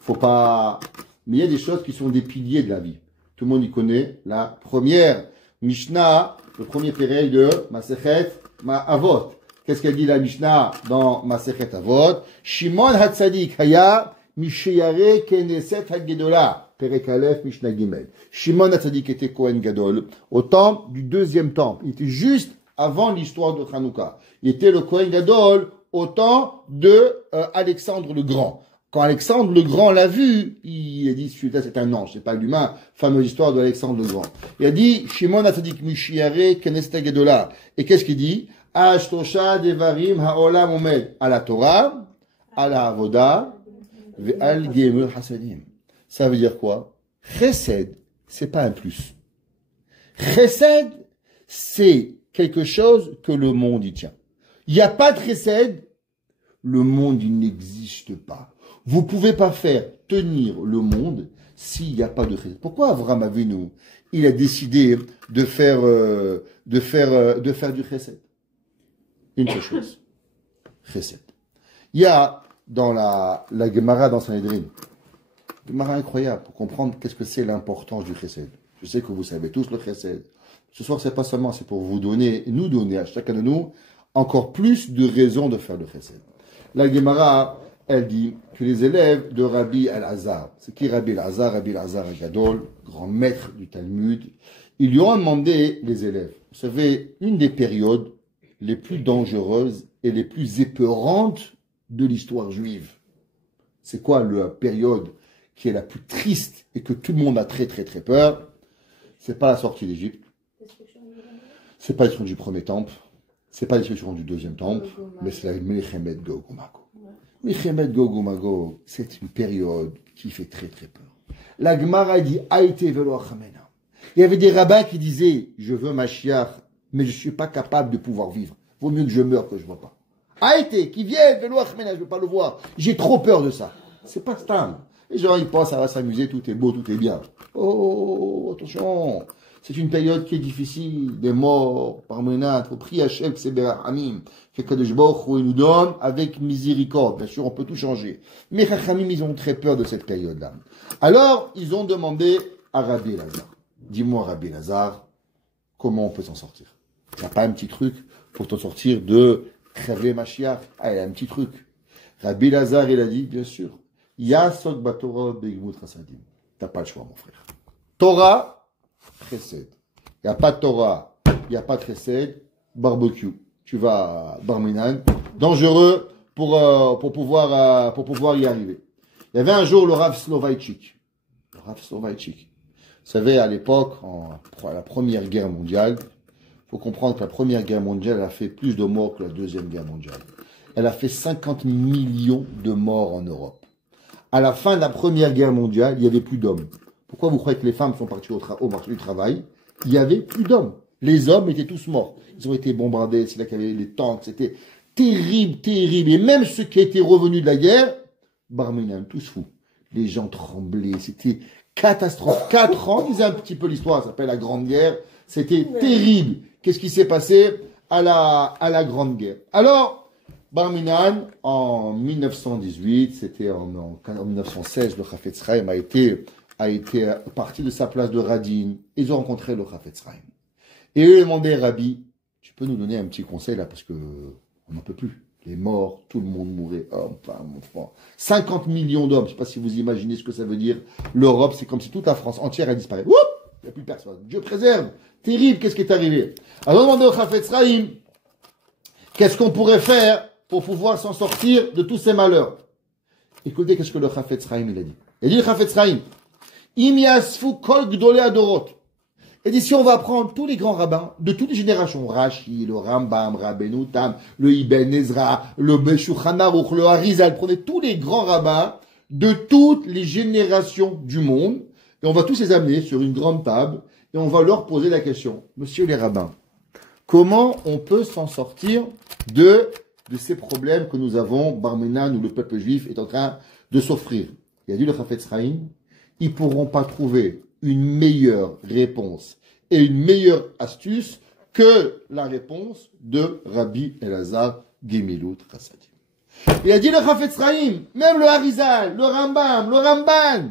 Faut pas... Mais il y a des choses qui sont des piliers de la vie. Tout le monde y connaît la première Mishnah, le premier péril de Masechet Avot. Qu'est-ce qu'elle dit la Mishnah dans Masechet Avot? Shimon Hatzadik Haya Misheyare Keneset Hagedola. Perek Aleph Mishnah Gimel. Shimon Hatzadik était Kohen Gadol au temple du deuxième temple. Il était juste avant l'histoire de Hanouka. Il était le Kohen Gadol au temps de Alexandre le Grand. Quand Alexandre le Grand l'a vu, il a dit, celui-là c'est un ange, c'est pas l'humain. Fameuse histoire de Alexandre le Grand. Il a dit, Shimon Hatzadik Misheyare Keneset Hagedola. Et qu'est-ce qu'il dit? Ashtosha devarim haolam omed. À la Torah, à la Avoda, ve'al gemul hasadim. Ça veut dire quoi? Chesed, c'est pas un plus. Chesed, c'est quelque chose que le monde y tient. Il n'y a pas de chesed, le monde il n'existe pas. Vous pouvez pas faire tenir le monde s'il n'y a pas de chesed. Pourquoi Avraham Avinu, il a décidé de faire du chesed? Une seule chose. Chesed. Il y a dans la Gemara dans Sanhedrin, Gemara incroyable pour comprendre qu'est-ce que c'est l'importance du chesed. Je sais que vous savez tous le chesed. Ce soir, c'est pas seulement, c'est pour vous donner, nous donner à chacun de nous encore plus de raisons de faire le chesed. La Gemara, elle dit que les élèves de Rabbi Elazar, c'est qui Rabbi Elazar? Rabbi Elazar Gadol, grand maître du Talmud, ils lui ont demandé, les élèves, vous savez, une des périodes les plus dangereuses et les plus épeurantes de l'histoire juive. C'est quoi la période qui est la plus triste et que tout le monde a très très très peur? C'est pas la sortie d'Égypte. C'est pas la destruction du premier temple. C'est pas la destruction du deuxième temple. Mais c'est la Milchemet Gog Magog. Milchemet Gog Magog, c'est une période qui fait très très peur. La Gemara dit Aïté velo achamena. Il y avait des rabbins qui disaient je veux Mashiach, mais je suis pas capable de pouvoir vivre. Vaut mieux que je meure que je vois pas. Aïté, qui vient, velo achamena, je veux pas le voir. J'ai trop peur de ça. C'est pas stable. Les gens, ils pensent, ça va s'amuser, tout est beau, tout est bien. Oh, attention. C'est une période qui est difficile, des morts, par menace, faut prier Hachem, c'est Berachamim, que Kadosh Baruch Hu nous donne avec miséricorde. Bien sûr, on peut tout changer. Mais Chachamim, ils ont très peur de cette période-là. Alors, ils ont demandé à Rabbi Elazar. Dis-moi, Rabbi Elazar, comment on peut s'en sortir? Il n'y a pas un petit truc pour t'en sortir de Chavé Mashiach? Ah, il y a un petit truc. Rabbi Elazar, il a dit, bien sûr, Yasod Batorah Begimut Chasadim. T'as pas le choix, mon frère. Torah, Chesed. Il n'y a pas de Torah, il n'y a pas de Chesed, barbecue. Tu vas à Barminan, dangereux pour pouvoir y arriver. Il y avait un jour le Rav Soloveitchik. Le Rav Soloveitchik. Vous savez, à l'époque, à la Première Guerre mondiale, il faut comprendre que la Première Guerre mondiale elle a fait plus de morts que la Deuxième Guerre mondiale. Elle a fait 50 millions de morts en Europe. À la fin de la Première Guerre mondiale, il n'y avait plus d'hommes. Pourquoi vous croyez que les femmes sont parties au marché du travail? Il n'y avait plus d'hommes. Les hommes étaient tous morts. Ils ont été bombardés, c'est là qu'il y avait les tanks, c'était terrible, terrible. Et même ceux qui étaient revenus de la guerre, Barminan, tous fous. Les gens tremblaient, c'était catastrophe. 4 ans, disait un petit peu l'histoire, ça s'appelle la Grande Guerre. C'était terrible. Qu'est-ce qui s'est passé à la Grande Guerre? Alors, Barminan, en 1918, c'était en 1916, le Chafetz Chaim a été parti de sa place de Radin. Ils ont rencontré le Chafetz Chaim. Et eux demandaient, Rabbi, tu peux nous donner un petit conseil là, parce que on n'en peut plus. Les morts, tout le monde mourait, hommes, femmes, enfants. 50 millions d'hommes, je ne sais pas si vous imaginez ce que ça veut dire. L'Europe, c'est comme si toute la France entière a disparu. Oups, il n'y a plus personne. Dieu préserve. Terrible, qu'est-ce qui est arrivé? Alors, on demandait au Chafetz Chaim, Qu'est-ce qu'on pourrait faire pour pouvoir s'en sortir de tous ces malheurs? Écoutez, qu'est-ce que le Chafetz Chaim il a dit. Il a dit le Chafetz Chaim, Im yasfu kol gdolei adorot. Il dit, si on va prendre tous les grands rabbins de toutes les générations, Rashi, le Rambam, Rabbeinu Tam, le Ibn Ezra, le Shulchan Aruch, le Harizal, prenez tous les grands rabbins de toutes les générations du monde, et on va tous les amener sur une grande table, et on va leur poser la question, monsieur les rabbins, comment on peut s'en sortir de ces problèmes que nous avons, Barmenan ou le peuple juif est en train de s'offrir? Il a dit le Chafetz Chaim, ils ne pourront pas trouver une meilleure réponse et une meilleure astuce que la réponse de Rabbi Elazar Gemilut Chassadim. Il a dit le Chafetz Chaim, même le Harizal, le Rambam, le Ramban,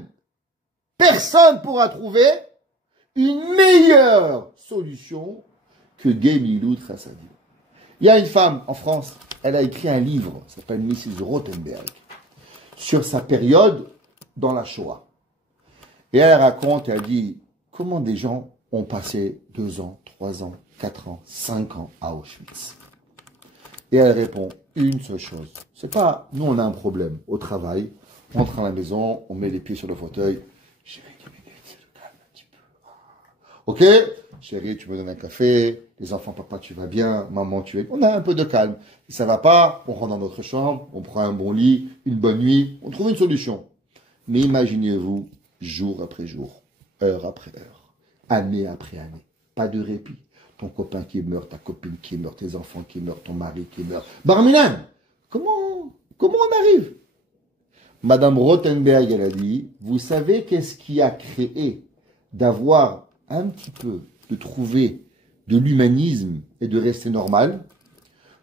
personne ne pourra trouver une meilleure solution que Gemilut Chassadim. Il y a une femme en France, elle a écrit un livre, s'appelle Mrs. Rothenberg, sur sa période dans la Shoah. Et elle raconte, elle dit, comment des gens ont passé 2 ans, 3 ans, 4 ans, 5 ans à Auschwitz. Et elle répond, une seule chose. C'est pas, nous on a un problème au travail, on rentre à la maison, on met les pieds sur le fauteuil. Chérie, 2 minutes, c'est le calme un petit peu. Ok? Chérie, tu me donnes un café, les enfants, papa, tu vas bien, maman, tu es... On a un peu de calme. Si ça va pas, on rentre dans notre chambre, on prend un bon lit, une bonne nuit, on trouve une solution. Mais imaginez-vous, jour après jour, heure après heure, année après année, pas de répit. Ton copain qui meurt, ta copine qui meurt, tes enfants qui meurent, ton mari qui meurt. Barminan, comment on arrive? Madame Rothenberg, elle a dit, vous savez qu'est-ce qui a créé d'avoir un petit peu, de trouver de l'humanisme et de rester normal?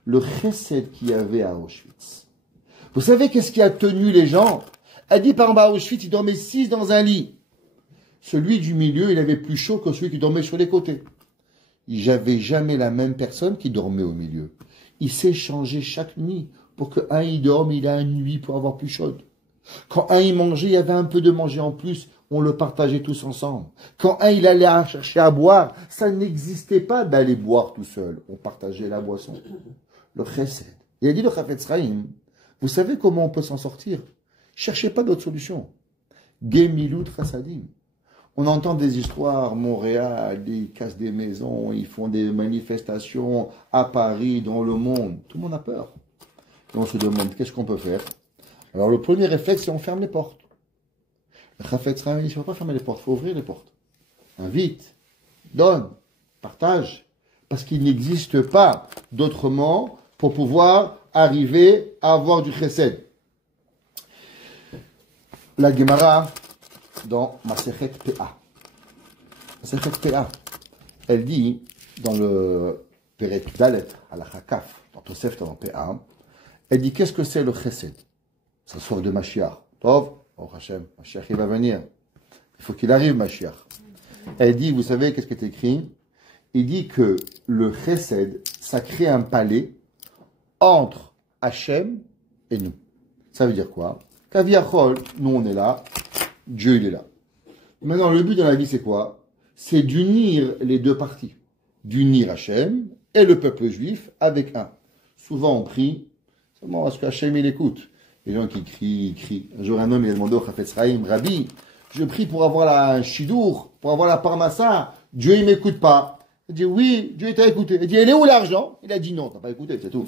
Le chesed qu'il y avait à Auschwitz. Vous savez qu'est-ce qui a tenu les gens? Elle dit, par exemple, à Auschwitz, il dormait 6 dans un lit. Celui du milieu, il avait plus chaud que celui qui dormait sur les côtés. Il n'y avait jamais la même personne qui dormait au milieu. Il s'échangeait chaque nuit pour que un il dorme, il a une nuit pour avoir plus chaude. Quand un il mangeait, il y avait un peu de manger en plus, on le partageait tous ensemble. Quand un il allait chercher à boire, ça n'existait pas d'aller boire tout seul. On partageait la boisson. Le chesed. Il a dit le Chafetz Chaim, vous savez comment on peut s'en sortir? Cherchez pas d'autre solution. Gemilut Chassadim. On entend des histoires, Montréal, ils cassent des maisons, ils font des manifestations à Paris, dans le monde. Tout le monde a peur. Et on se demande, qu'est-ce qu'on peut faire? Alors le premier réflexe, c'est on ferme les portes. Le Chafetz Chaim, il ne faut pas fermer les portes, il faut ouvrir les portes. Invite, donne, partage. Parce qu'il n'existe pas d'autrement pour pouvoir arriver à avoir du chesed. La Gemara, dans Masechet Peah. Masechet Peah, elle dit, dans le Perek Dalet, à la Chakaf, dans Tosefta, dans Peah, elle dit, qu'est-ce que c'est le chesed? Ça sort de Mashiach. Tov, oh Hashem, Mashiach, il va venir. Il faut qu'il arrive, Mashiach. Elle dit, vous savez, qu'est-ce qui est écrit? Il dit que le chesed, ça crée un palais entre Hashem et nous. Ça veut dire quoi? Kaviachol, nous on est là, Dieu il est là. Maintenant, le but de la vie, c'est quoi? C'est d'unir les deux parties. D'unir Hachem et le peuple juif avec un. Souvent on prie, seulement parce qu'Hachem il écoute. Les gens qui crient, ils crient. Un jour un homme il a demandé au Chafetz Chaim, Rabbi, je prie pour avoir un shidour, pour avoir la parnassa, Dieu il m'écoute pas. Il dit oui, Dieu t'a écouté. Il dit, il est où l'argent? Il a dit non, t'as pas écouté, c'est tout.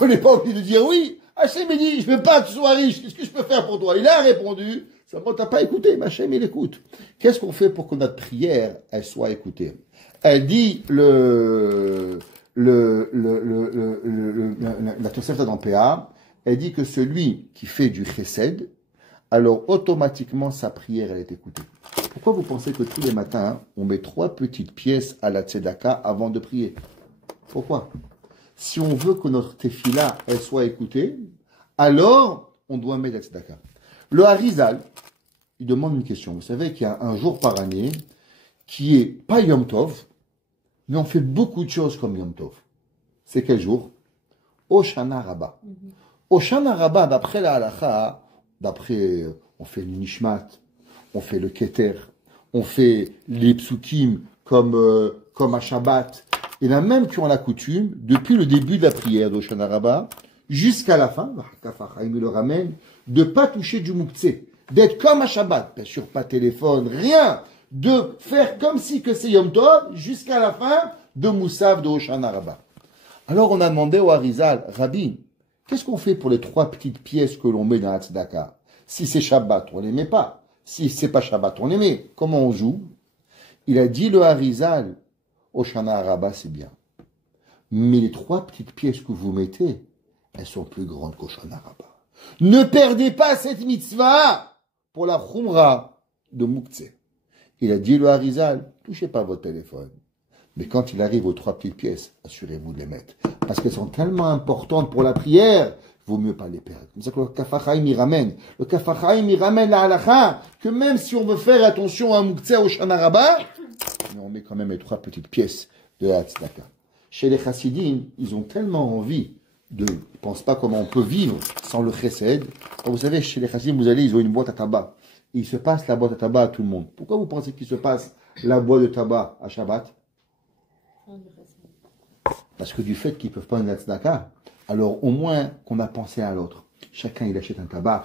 On n'est pas obligé de dire oui. Hachem il dit, je veux pas que tu sois riche, qu'est-ce que je peux faire pour toi? Il a répondu, seulement t'as pas écouté, mais Hachem il écoute. Qu'est-ce qu'on fait pour que notre prière, elle soit écoutée? Elle dit la Tosefta dans PA, elle dit que celui qui fait du chesed, alors automatiquement sa prière elle est écoutée. Pourquoi vous pensez que tous les matins, on met 3 petites pièces à la tzedaka avant de prier? Pourquoi? Si on veut que notre tefila, elle soit écoutée, alors on doit mettre la tzedaka. Le Harizal, il demande une question. Vous savez qu'il y a un jour par année qui est pas Yom Tov, mais on fait beaucoup de choses comme Yom Tov. C'est quel jour? Hoshana Rabbah. Hoshana Rabbah, d'après la halakha, on fait le nishmat, on fait le keter, on fait les psukim comme à Shabbat, Il y en a même qui ont la coutume, depuis le début de la prière d'Hoshana Rabbah, jusqu'à la fin, il le ramène, de ne pas toucher du mouktsé, d'être comme à Shabbat, bien sûr pas téléphone, rien, de faire comme si que c'est Yom Tov, jusqu'à la fin de Moussaf de Hoshana Rabbah. Alors on a demandé au Harizal, Rabbi, qu'est-ce qu'on fait pour les 3 petites pièces que l'on met dans la tzedaka? Si c'est Shabbat, on ne les met pas. Si c'est pas Shabbat, on les met. Comment on joue? Il a dit le Harizal, Hoshana Rabbah, c'est bien. Mais les 3 petites pièces que vous mettez, elles sont plus grandes qu'Hoshana Rabbah. Ne perdez pas cette mitzvah pour la Khumra de Mouktsé. Il a dit le Harizal, touchez pas votre téléphone. Mais quand il arrive aux 3 petites pièces, assurez-vous de les mettre. Parce qu'elles sont tellement importantes pour la prière, vaut mieux pas les perdre. C'est ça que le Kafachaim y ramène. Le Kafachaim y ramène la halakha, que même si on veut faire attention à Mouktsé, au Hoshana Rabbah, mais on met quand même les 3 petites pièces de la tzedaka. Chez les chassidim, ils ont tellement envie de, ils ne pensent pas comment on peut vivre sans le chesed. Vous savez, chez les chassidim, vous allez, ils ont une boîte à tabac. Et ils se passent la boîte à tabac à tout le monde. Pourquoi vous pensez qu'ils se passent la boîte de tabac à Shabbat? Parce que du fait qu'ils ne peuvent pas donner la tzedaka, alors au moins qu'on a pensé à l'autre. Chacun il achète un tabac,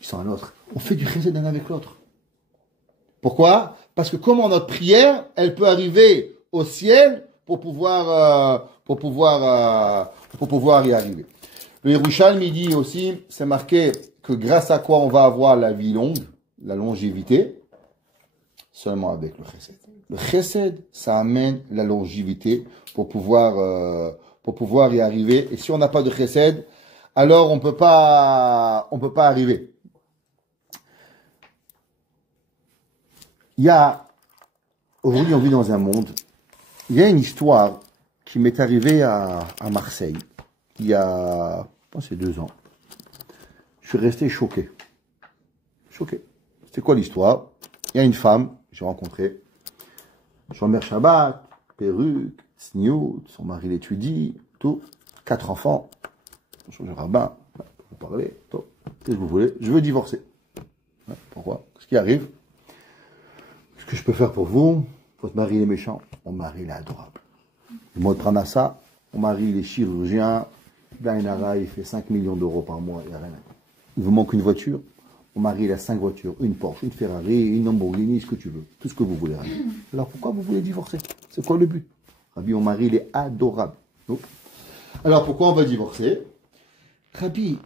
il sent l'autre. On fait du chesed l'un avec l'autre. Pourquoi? Parce que comment notre prière, elle peut arriver au ciel pour pouvoir y arriver. Le Yerushalmi dit aussi, c'est marqué que grâce à quoi on va avoir la vie longue, la longévité, seulement avec le chesed. Le chesed, ça amène la longévité pour pouvoir y arriver. Et si on n'a pas de chesed, alors on peut pas arriver. Aujourd'hui, on vit dans un monde, il y a une histoire qui m'est arrivée à Marseille, il y a, je pense, 2 ans. Je suis resté choqué. Choqué. C'était quoi l'histoire? Il y a une femme, j'ai rencontré, Shomer Shabbat, perruque, sniout, son mari l'étudie, tout, 4 enfants, je suis rabbin, vous parlez, tout, qu'est-ce que vous voulez? Je veux divorcer. Pourquoi? Qu'est-ce qui arrive? Ce que je peux faire pour vous, votre mari est méchant, mon mari il est adorable. Le mot de Pranassa, mon mari il est chirurgien, Dainara il fait 5 millions d'euros par mois, il n'y a rien à dire. Il vous manque une voiture, mon mari il a 5 voitures, une Porsche, une Ferrari, une Lamborghini, ce que tu veux, tout ce que vous voulez. Alors pourquoi vous voulez divorcer? C'est quoi le but? Rabbi, mon mari il est adorable. Donc, alors pourquoi on va divorcer? Rabbi,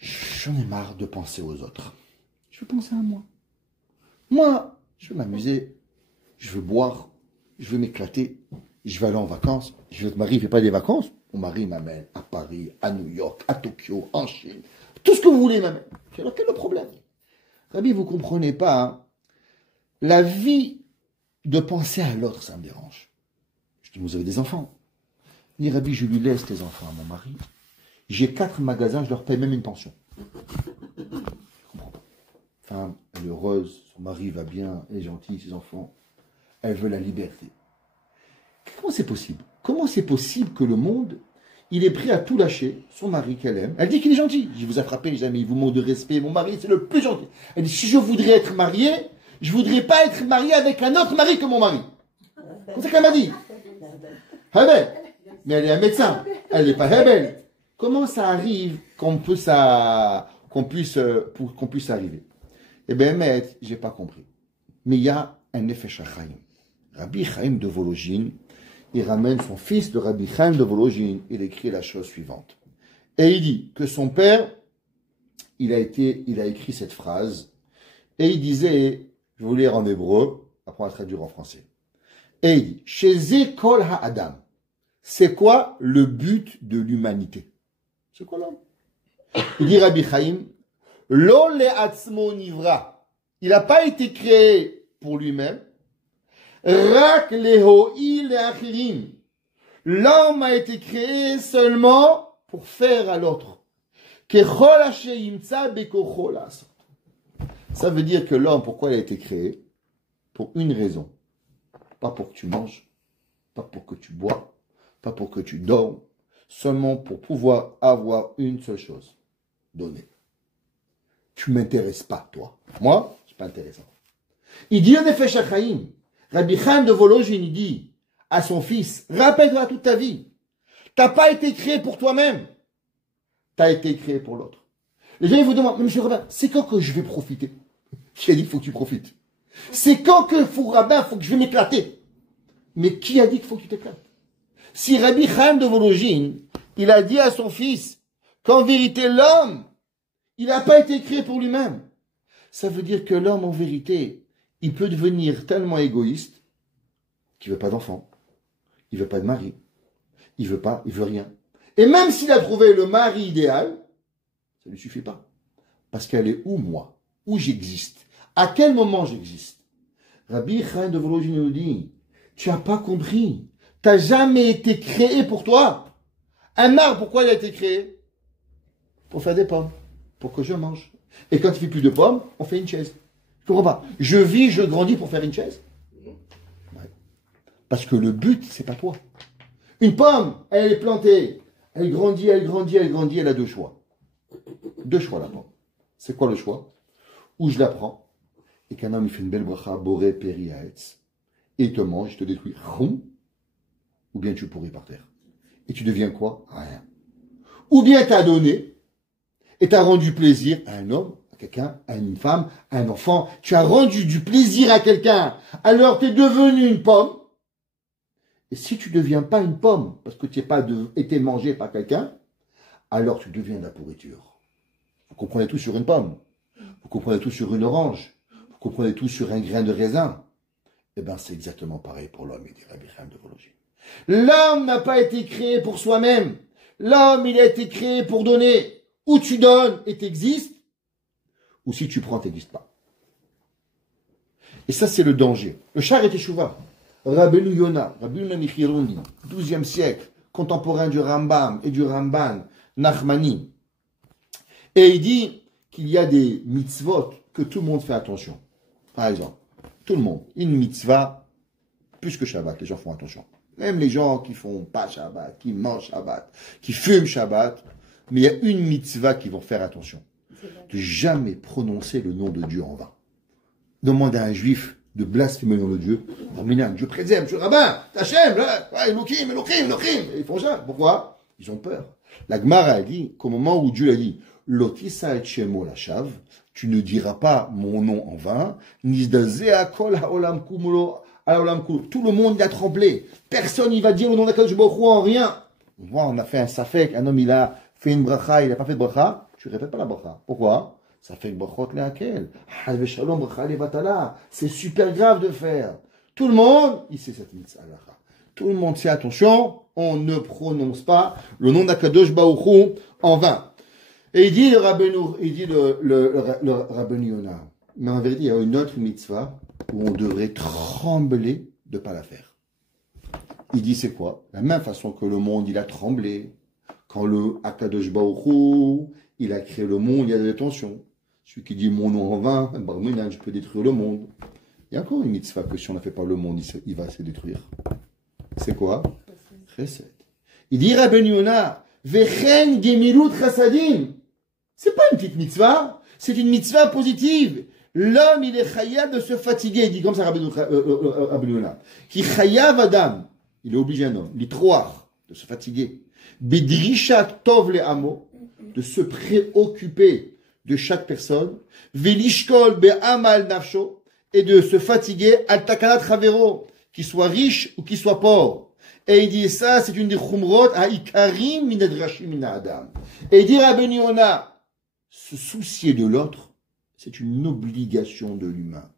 j'en ai marre de penser aux autres. Je veux penser à moi. Moi, je veux m'amuser, je veux boire, je veux m'éclater, je veux aller en vacances. Votre mari ne fait pas des vacances. Mon mari m'amène à Paris, à New York, à Tokyo, en Chine. Tout ce que vous voulez m'amène. Alors quel est le problème? Rabbi, vous ne comprenez pas. Hein? La vie de penser à l'autre, ça me dérange. Je dis, vous avez des enfants. Je dis, Rabbi, je lui laisse les enfants à mon mari. J'ai 4 magasins, je leur paye même une pension. Je ne comprends pas. Femme, elle est heureuse, son mari va bien, elle est gentille, ses enfants. Elle veut la liberté. Comment c'est possible? Comment c'est possible que le monde, il est prêt à tout lâcher, son mari qu'elle aime? Elle dit qu'il est gentil. Je vous ai frappé, les amis, il vous manque de respect. Mon mari, c'est le plus gentil. Elle dit, si je voudrais être mariée, je voudrais pas être mariée avec un autre mari que mon mari. C'est ce qu'elle m'a dit. Hebel. Mais elle est un médecin. Elle n'est pas Hebel. Comment ça arrive qu'on puisse arriver? Eh bien, maître, j'ai pas compris. Mais il y a un effet Chaim. Rabbi Chaim de Vologine, il ramène son fils de Rabbi Chaim de Vologine. Il écrit la chose suivante. Et il dit que son père, il a écrit cette phrase. Et il disait, je vais vous lire en hébreu, après on va traduire en français. Et il dit, chez Kol Ha'adam, c'est quoi le but de l'humanité? C'est quoi l'homme? Il dit Rabbi Chaim, Lo le'atzmo nivra. Il n'a pas été créé pour lui-même. Rak leho'i le'achirim. L'homme a été créé seulement pour faire à l'autre. Kechol asher yimtza bekocho la'asot. Ça veut dire que l'homme, pourquoi il a été créé? Pour une raison. Pas pour que tu manges, pas pour que tu bois, pas pour que tu dormes, seulement pour pouvoir avoir une seule chose. Donner. Tu m'intéresses pas, toi. Moi, je suis pas intéressant. Il dit en effet Chachaim, Rabbi Chaim de Vologine, il dit, à son fils, rappelle-toi toute ta vie, t'as pas été créé pour toi-même, t'as été créé pour l'autre. Les gens ils vous demandent, mais monsieur Rabbin, c'est quand que je vais profiter? Qui a dit qu'il faut que tu profites? C'est quand que, Rabbin, faut que je vais m'éclater? Mais qui a dit qu'il faut que tu t'éclates? Si Rabbi Chaim de Volojine, il a dit à son fils qu'en vérité l'homme, il n'a pas été créé pour lui-même. Ça veut dire que l'homme, en vérité, il peut devenir tellement égoïste qu'il veut pas d'enfant, il veut pas de mari, il veut rien. Et même s'il a trouvé le mari idéal, ça lui suffit pas. Parce qu'elle est où, moi? Où j'existe? À quel moment j'existe? Rabbi Chaim de Volojine nous dit, tu n'as pas compris. Tu n'as jamais été créé pour toi. Un arbre, pourquoi il a été créé? Pour faire des pommes. Pour que je mange. Et quand il ne fait plus de pommes, on fait une chaise. Je comprends pas. Je vis, je grandis pour faire une chaise. Ouais. Parce que le but, c'est pas toi. Une pomme, elle est plantée. Elle grandit, elle grandit, elle grandit, elle a deux choix. Deux choix, la pomme. C'est quoi le choix? Où je la prends, et qu'un homme il fait une belle bracha, boré, péri, haetz, et il te mange, il te détruit. Ou bien tu pourris par terre. Et tu deviens quoi? Rien. Ou bien tu as donné, et tu as rendu plaisir à un homme, à quelqu'un, à une femme, à un enfant. Tu as rendu du plaisir à quelqu'un. Alors tu es devenu une pomme. Et si tu ne deviens pas une pomme, parce que tu n'es pas été mangé par quelqu'un, alors tu deviens de la pourriture. Vous comprenez tout sur une pomme. Vous comprenez tout sur une orange. Vous comprenez tout sur un grain de raisin. Eh bien, c'est exactement pareil pour l'homme, il dit Rabbi Chaim de Volojine. L'homme n'a pas été créé pour soi-même. L'homme, il a été créé pour donner. Ou tu donnes et t'existes, ou si tu prends, t'existes pas. Et ça, c'est le danger. Le char était Teshuvah. Rabbeinu Yonah, Rabbeinu Michirundi, 12e siècle, contemporain du Rambam et du Ramban, Nachmani. Et il dit qu'il y a des mitzvot que tout le monde fait attention. Par exemple, tout le monde, une mitzvah, plus que Shabbat, les gens font attention. Même les gens qui font pas Shabbat, qui mangent Shabbat, qui fument Shabbat, mais il y a une mitzvah qui vont faire attention. De jamais prononcer le nom de Dieu en vain. Demande à un juif de blasphémer le nom de Dieu. Dieu préserve, je suis rabbin, Hachem, Elohim. Ils font ça. Pourquoi? Ils ont peur. La Gemara a dit qu'au moment où Dieu a dit Lotisa et Shemo la shav, tu ne diras pas mon nom en vain, Nizdazea kol haolam kumulo. Tout le monde y a tremblé. Personne n'y va dire le nom d'Akadosh Baruch Hu en rien. On a fait un safek, un homme il a fait une bracha, il n'a pas fait de bracha, tu ne répètes pas la bracha. Pourquoi? Ça fait brachot lehakel. Shalom bracha levatala. C'est super grave de faire. Tout le monde, il sait cette mitzvah. Tout le monde sait, attention, on ne prononce pas le nom d'Akadosh Baruch Hu en vain. Et il dit le Rabbeinu Yonah. Mais en vérité, il y a une autre mitzvah où on devrait trembler de ne pas la faire. Il dit c'est quoi? La même façon que le monde, il a tremblé. Quand le Akadosh Baruch Hu, il a créé le monde, il y a des tensions. Celui qui dit mon nom en vain, je peux détruire le monde. Il y a encore une mitzvah que si on ne fait pas le monde, il va se détruire. C'est quoi? Chesed. Il dit Rabbeinu Yonah, Vechen gemilut chasadim. C'est pas une petite mitzvah, c'est une mitzvah positive. L'homme, il est chayav de se fatiguer. Il dit comme ça Rabbeinu Yonah. Qui chayav adam. Il est obligé un homme, l'itroar, de se fatiguer. Bedrishat tov le amo, de se préoccuper de chaque personne. Velishkol be'amal nafsho, et de se fatiguer al takanat ravero, qu'il soit riche ou qu'il soit pauvre. Et il dit ça, c'est une des chumrot à ikarim minadrashim mina adam. Et il dit Rabbeinu Yonah, se soucier de l'autre, c'est une obligation de l'humain.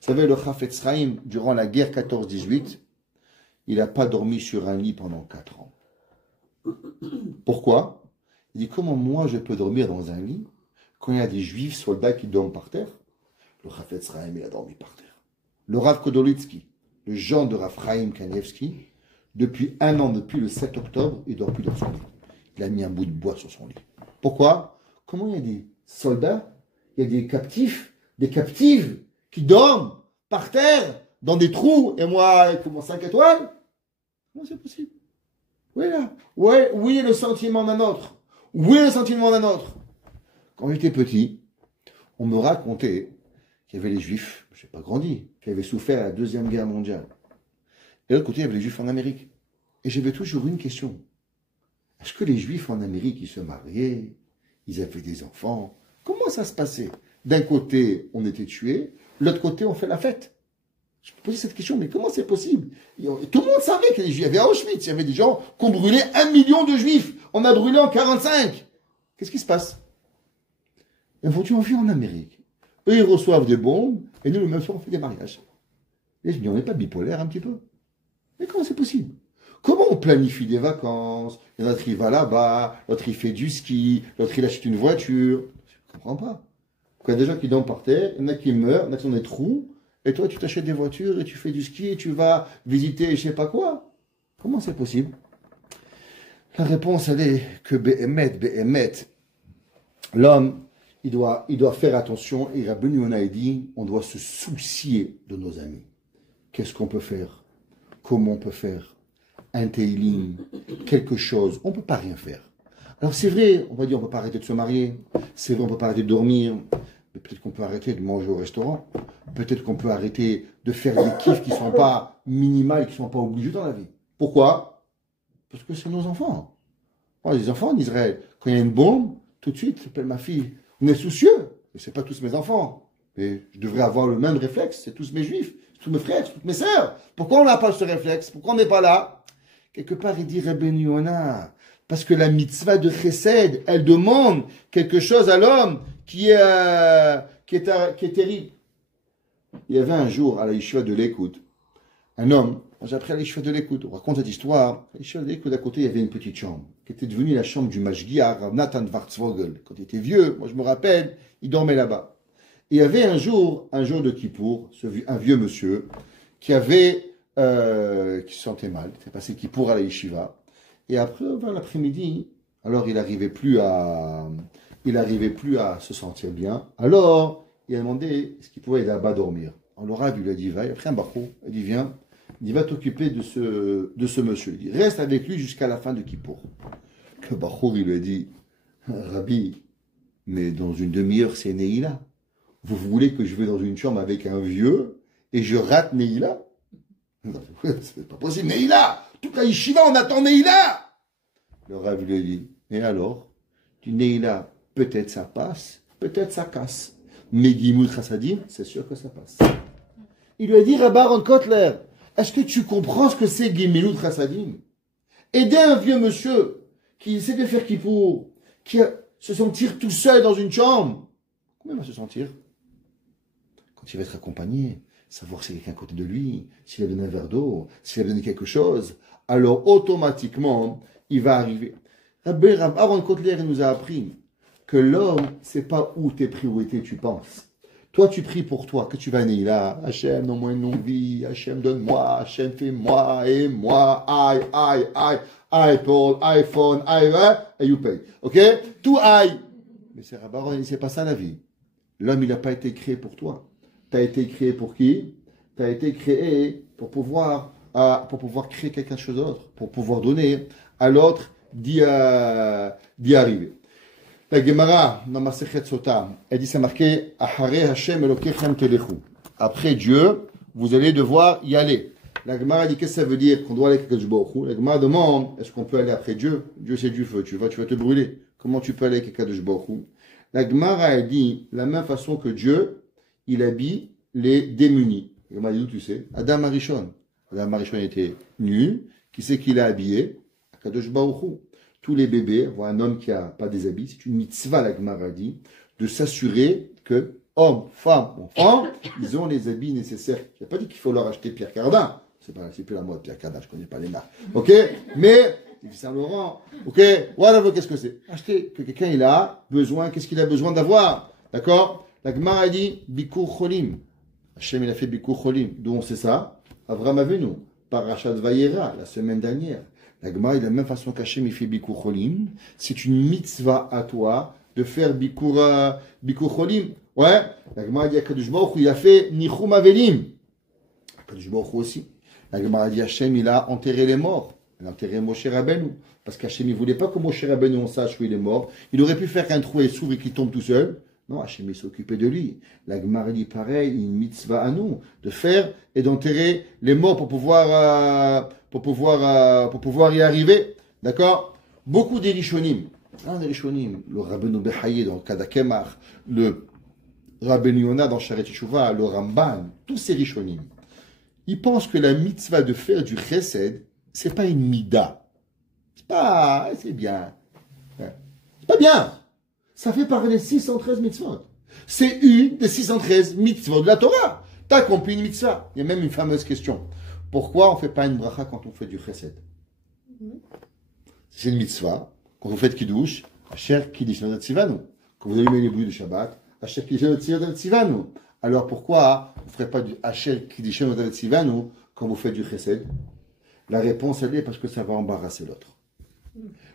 Vous savez, le Chafetz Chaim, durant la guerre 14-18, il n'a pas dormi sur un lit pendant 4 ans. Pourquoi? Il dit, comment moi je peux dormir dans un lit quand il y a des juifs soldats qui dorment par terre? Le Chafetz Chaim, il a dormi par terre. Le Rav Kodolitsky, le Jean de Rav Chaim Kanievski, depuis 1 an, depuis le 7 octobre, il ne dort plus dans son lit. Il a mis un bout de bois sur son lit. Pourquoi? Comment il y a des soldats, il y a des captifs, des captives qui dorment par terre, dans des trous, et moi, avec mon 5 étoiles? Comment c'est possible? Oui, là. Ouais, oui, le sentiment d'un autre. Oui, le sentiment d'un autre. Quand j'étais petit, on me racontait qu'il y avait les Juifs, je n'ai pas grandi, qui avaient souffert à la 2e Guerre mondiale. Et de l'autre côté, il y avait les Juifs en Amérique. Et j'avais toujours une question. Est-ce que les Juifs en Amérique, ils se mariaient, ils avaient des enfants? Comment ça se passait? D'un côté, on était tués, de l'autre côté, on fait la fête. Je me posais cette question, mais comment c'est possible? Tout le monde savait qu'il y avait à Auschwitz, il y avait des gens qui ont brûlé 1 million de Juifs. On a brûlé en 45. Qu'est-ce qui se passe? Ils vont en vie en Amérique. Eux, ils reçoivent des bombes, et nous, le même soir, on fait des mariages. Et je me dis, on n'est pas bipolaire un petit peu? Mais comment c'est possible? Comment on planifie des vacances? Il y en a qui va là-bas, l'autre il fait du ski, l'autre il achète une voiture. Je ne comprends pas. Il y a des gens qui dorment par terre, il y en a qui meurent, il y en a qui ont des trous, et toi tu t'achètes des voitures et tu fais du ski et tu vas visiter je ne sais pas quoi. Comment c'est possible? La réponse elle est que Béhémet, l'homme, il doit faire attention, et Rabbi Yonah a dit, on doit se soucier de nos amis. Qu'est-ce qu'on peut faire? Comment on peut faire? Un teilim, quelque chose, on ne peut pas rien faire. Alors c'est vrai, on va dire on ne peut pas arrêter de se marier, c'est vrai on ne peut pas arrêter de dormir, mais peut-être qu'on peut arrêter de manger au restaurant, peut-être qu'on peut arrêter de faire des kiffs qui ne sont pas minimales, qui ne sont pas obligés dans la vie. Pourquoi? Parce que c'est nos enfants. Oh, les enfants en Israël, quand il y a une bombe, tout de suite, j'appelle ma fille, on est soucieux, mais ce n'est pas tous mes enfants, mais je devrais avoir le même réflexe, c'est tous mes juifs, c'est tous mes frères, c'est toutes mes sœurs. Pourquoi on n'a pas ce réflexe? Pourquoi on n'est pas là? Quelque part, il dit Rabbi Yonah, parce que la mitzvah de Chesed, elle demande quelque chose à l'homme qui est terrible. Il y avait un jour à la yeshiva de l'Écoute, un homme, j'ai appris à la yeshiva de l'Écoute, on raconte cette histoire, à la yeshiva de l'Écoute, à côté, il y avait une petite chambre, qui était devenue la chambre du Mashgiach, Nathan Warzvogel. Quand il était vieux, moi je me rappelle, il dormait là-bas. Et il y avait un jour de Kippour, un vieux monsieur, qui se sentait mal, il était passé Kippour à la yeshiva, et après, vers l'après-midi, alors il n'arrivait plus à se sentir bien, alors il a demandé est-ce qu'il pouvait aller là-bas dormir. Alors le Rav lui a dit va, il a pris un barreau, il dit viens, il dit va t'occuper de ce monsieur, il dit reste avec lui jusqu'à la fin de Kippour. Le barreau il lui a dit Rabbi, mais dans une demi-heure c'est Neila, vous voulez que je vais dans une chambre avec un vieux et je rate Neila? C'est pas possible, Neila! Toute la yeshiva, on attend Neila! Le Rav lui a dit, et alors? Du Neila, peut-être ça passe, peut-être ça casse. Mais Gimut Chassadim, c'est sûr que ça passe. Il lui a dit, Rabbi Aaron Kotler, est-ce que tu comprends ce que c'est Gimut Chassadim? Aider un vieux monsieur qui essaie de faire Kippour, qui se sentir tout seul dans une chambre. Comment il va se sentir? Quand il va être accompagné, savoir s'il y a quelqu'un à côté de lui, s'il a donné un verre d'eau, s'il a donné quelque chose, alors automatiquement, il va arriver. Rabbi Aaron Kotler nous a appris que l'homme, c'est pas où tes priorités tu penses. Toi, tu pries pour toi, que tu vas naître là. Hachem, donne-moi une longue vie. Hachem, donne-moi. Hachem, fais-moi. Et moi. iPod, iPhone, et you pay. Ok? Tout aïe. Mais c'est Rabbi Aaron, c'est pas ça la vie. L'homme, il n'a pas été créé pour toi. Tu as été créé pour qui? Tu as été créé pour pouvoir créer quelque chose d'autre, pour pouvoir donner à l'autre d'y arriver. La Gemara, dans Masechet Sota, elle dit, c'est marqué, Ahare Hashem Elokechem Telechu. Après Dieu, vous allez devoir y aller. La Gemara dit, qu'est-ce que ça veut dire qu'on doit aller avec Kadosh Baruch Hu? La Gemara demande, est-ce qu'on peut aller après Dieu? Dieu c'est du feu, tu vas te brûler. Comment tu peux aller avec Kadosh Baruch Hu? La Gemara, elle dit, la même façon que Dieu, il habille les démunis. La Gemara dit, d'où tu sais? Adam Arishon. Adam Arishon était nu. Qui c'est qu'il a habillé? Kadosh Baruch Hu. Tous les bébés, voir un homme qui n'a pas des habits, c'est une mitzvah, la Gemara dit, de s'assurer que hommes, femmes, enfants, ils ont les habits nécessaires. Je n'ai pas dit qu'il faut leur acheter Pierre Cardin. C'est plus la mode, Pierre Cardin, je ne connais pas les marques. Ok? Mais, Saint-Laurent, ok? Voilà, qu'est-ce que c'est? Acheter que quelqu'un, il a besoin, qu'est-ce qu'il a besoin d'avoir? D'accord? La Gemara dit, Bikur Cholim. Hachem, il a fait Bikur Cholim. D'où on sait ça? Avraham Avinu, Parashat Vayera, la semaine dernière. La Gemara, de la même façon qu'Hachem il fait Bikur Cholim, c'est une mitzvah à toi de faire Bikur Cholim. Ouais, la Gemara dit à Kadosh Baruch Hu, il a fait Nichum Avelim. Kadosh Baruch Hu aussi. La Gemara dit Hachem, il a enterré les morts. Il a enterré Moshe Rabbeinu. Parce qu'Hachem, il ne voulait pas que Moshe Rabbeinu, on sache où il est mort. Il aurait pu faire qu'un trou et s'ouvre et qu'il tombe tout seul. Non, Hachem s'est occupé de lui. La Gemara dit pareil, une mitzvah à nous, de faire et d'enterrer les morts pour pouvoir y arriver. D'accord? Beaucoup des Rishonim, le Rabbeinu Behaye dans Kadakemach, le Rabbeinu Yonah dans Sharet Teshuvah, le Ramban, tous ces Rishonim, ils pensent que la mitzvah de faire du chesed, c'est pas une mida. C'est bien. C'est pas bien. Ça fait partie des 613 mitzvot. C'est une des 613 mitzvot de la Torah. T'as accompli une mitzvah. Il y a même une fameuse question. Pourquoi on ne fait pas une bracha quand on fait du chesed? C'est une mitzvah. Quand vous faites kiddush, Asher kiddush nodat tzivanu. Quand vous allumez les bougies de Shabbat, Asher kiddush nodat tzivanu. Alors pourquoi vous ne ferez pas du Asher kiddush nodat tzivanu quand vous faites du chesed? La réponse, elle est parce que ça va embarrasser l'autre.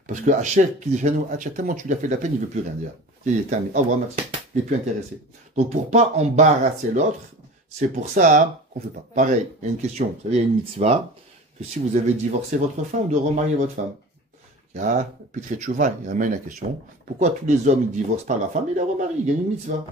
Parce que Asher kiddush nodat tzivanu, tellement tu lui as fait de la peine, il ne veut plus rien dire. Il est terminé. Au revoir, merci. Il n'est plus intéressé. Donc pour ne pas embarrasser l'autre, c'est pour ça qu'on ne fait pas. Pareil, il y a une question. Vous savez, il y a une mitzvah que si vous avez divorcé votre femme, de remarier votre femme. Il y a Pitre Tchouva, il ramène la question. Pourquoi tous les hommes ne divorcent pas la femme et la remarient? Ils gagnent une mitzvah.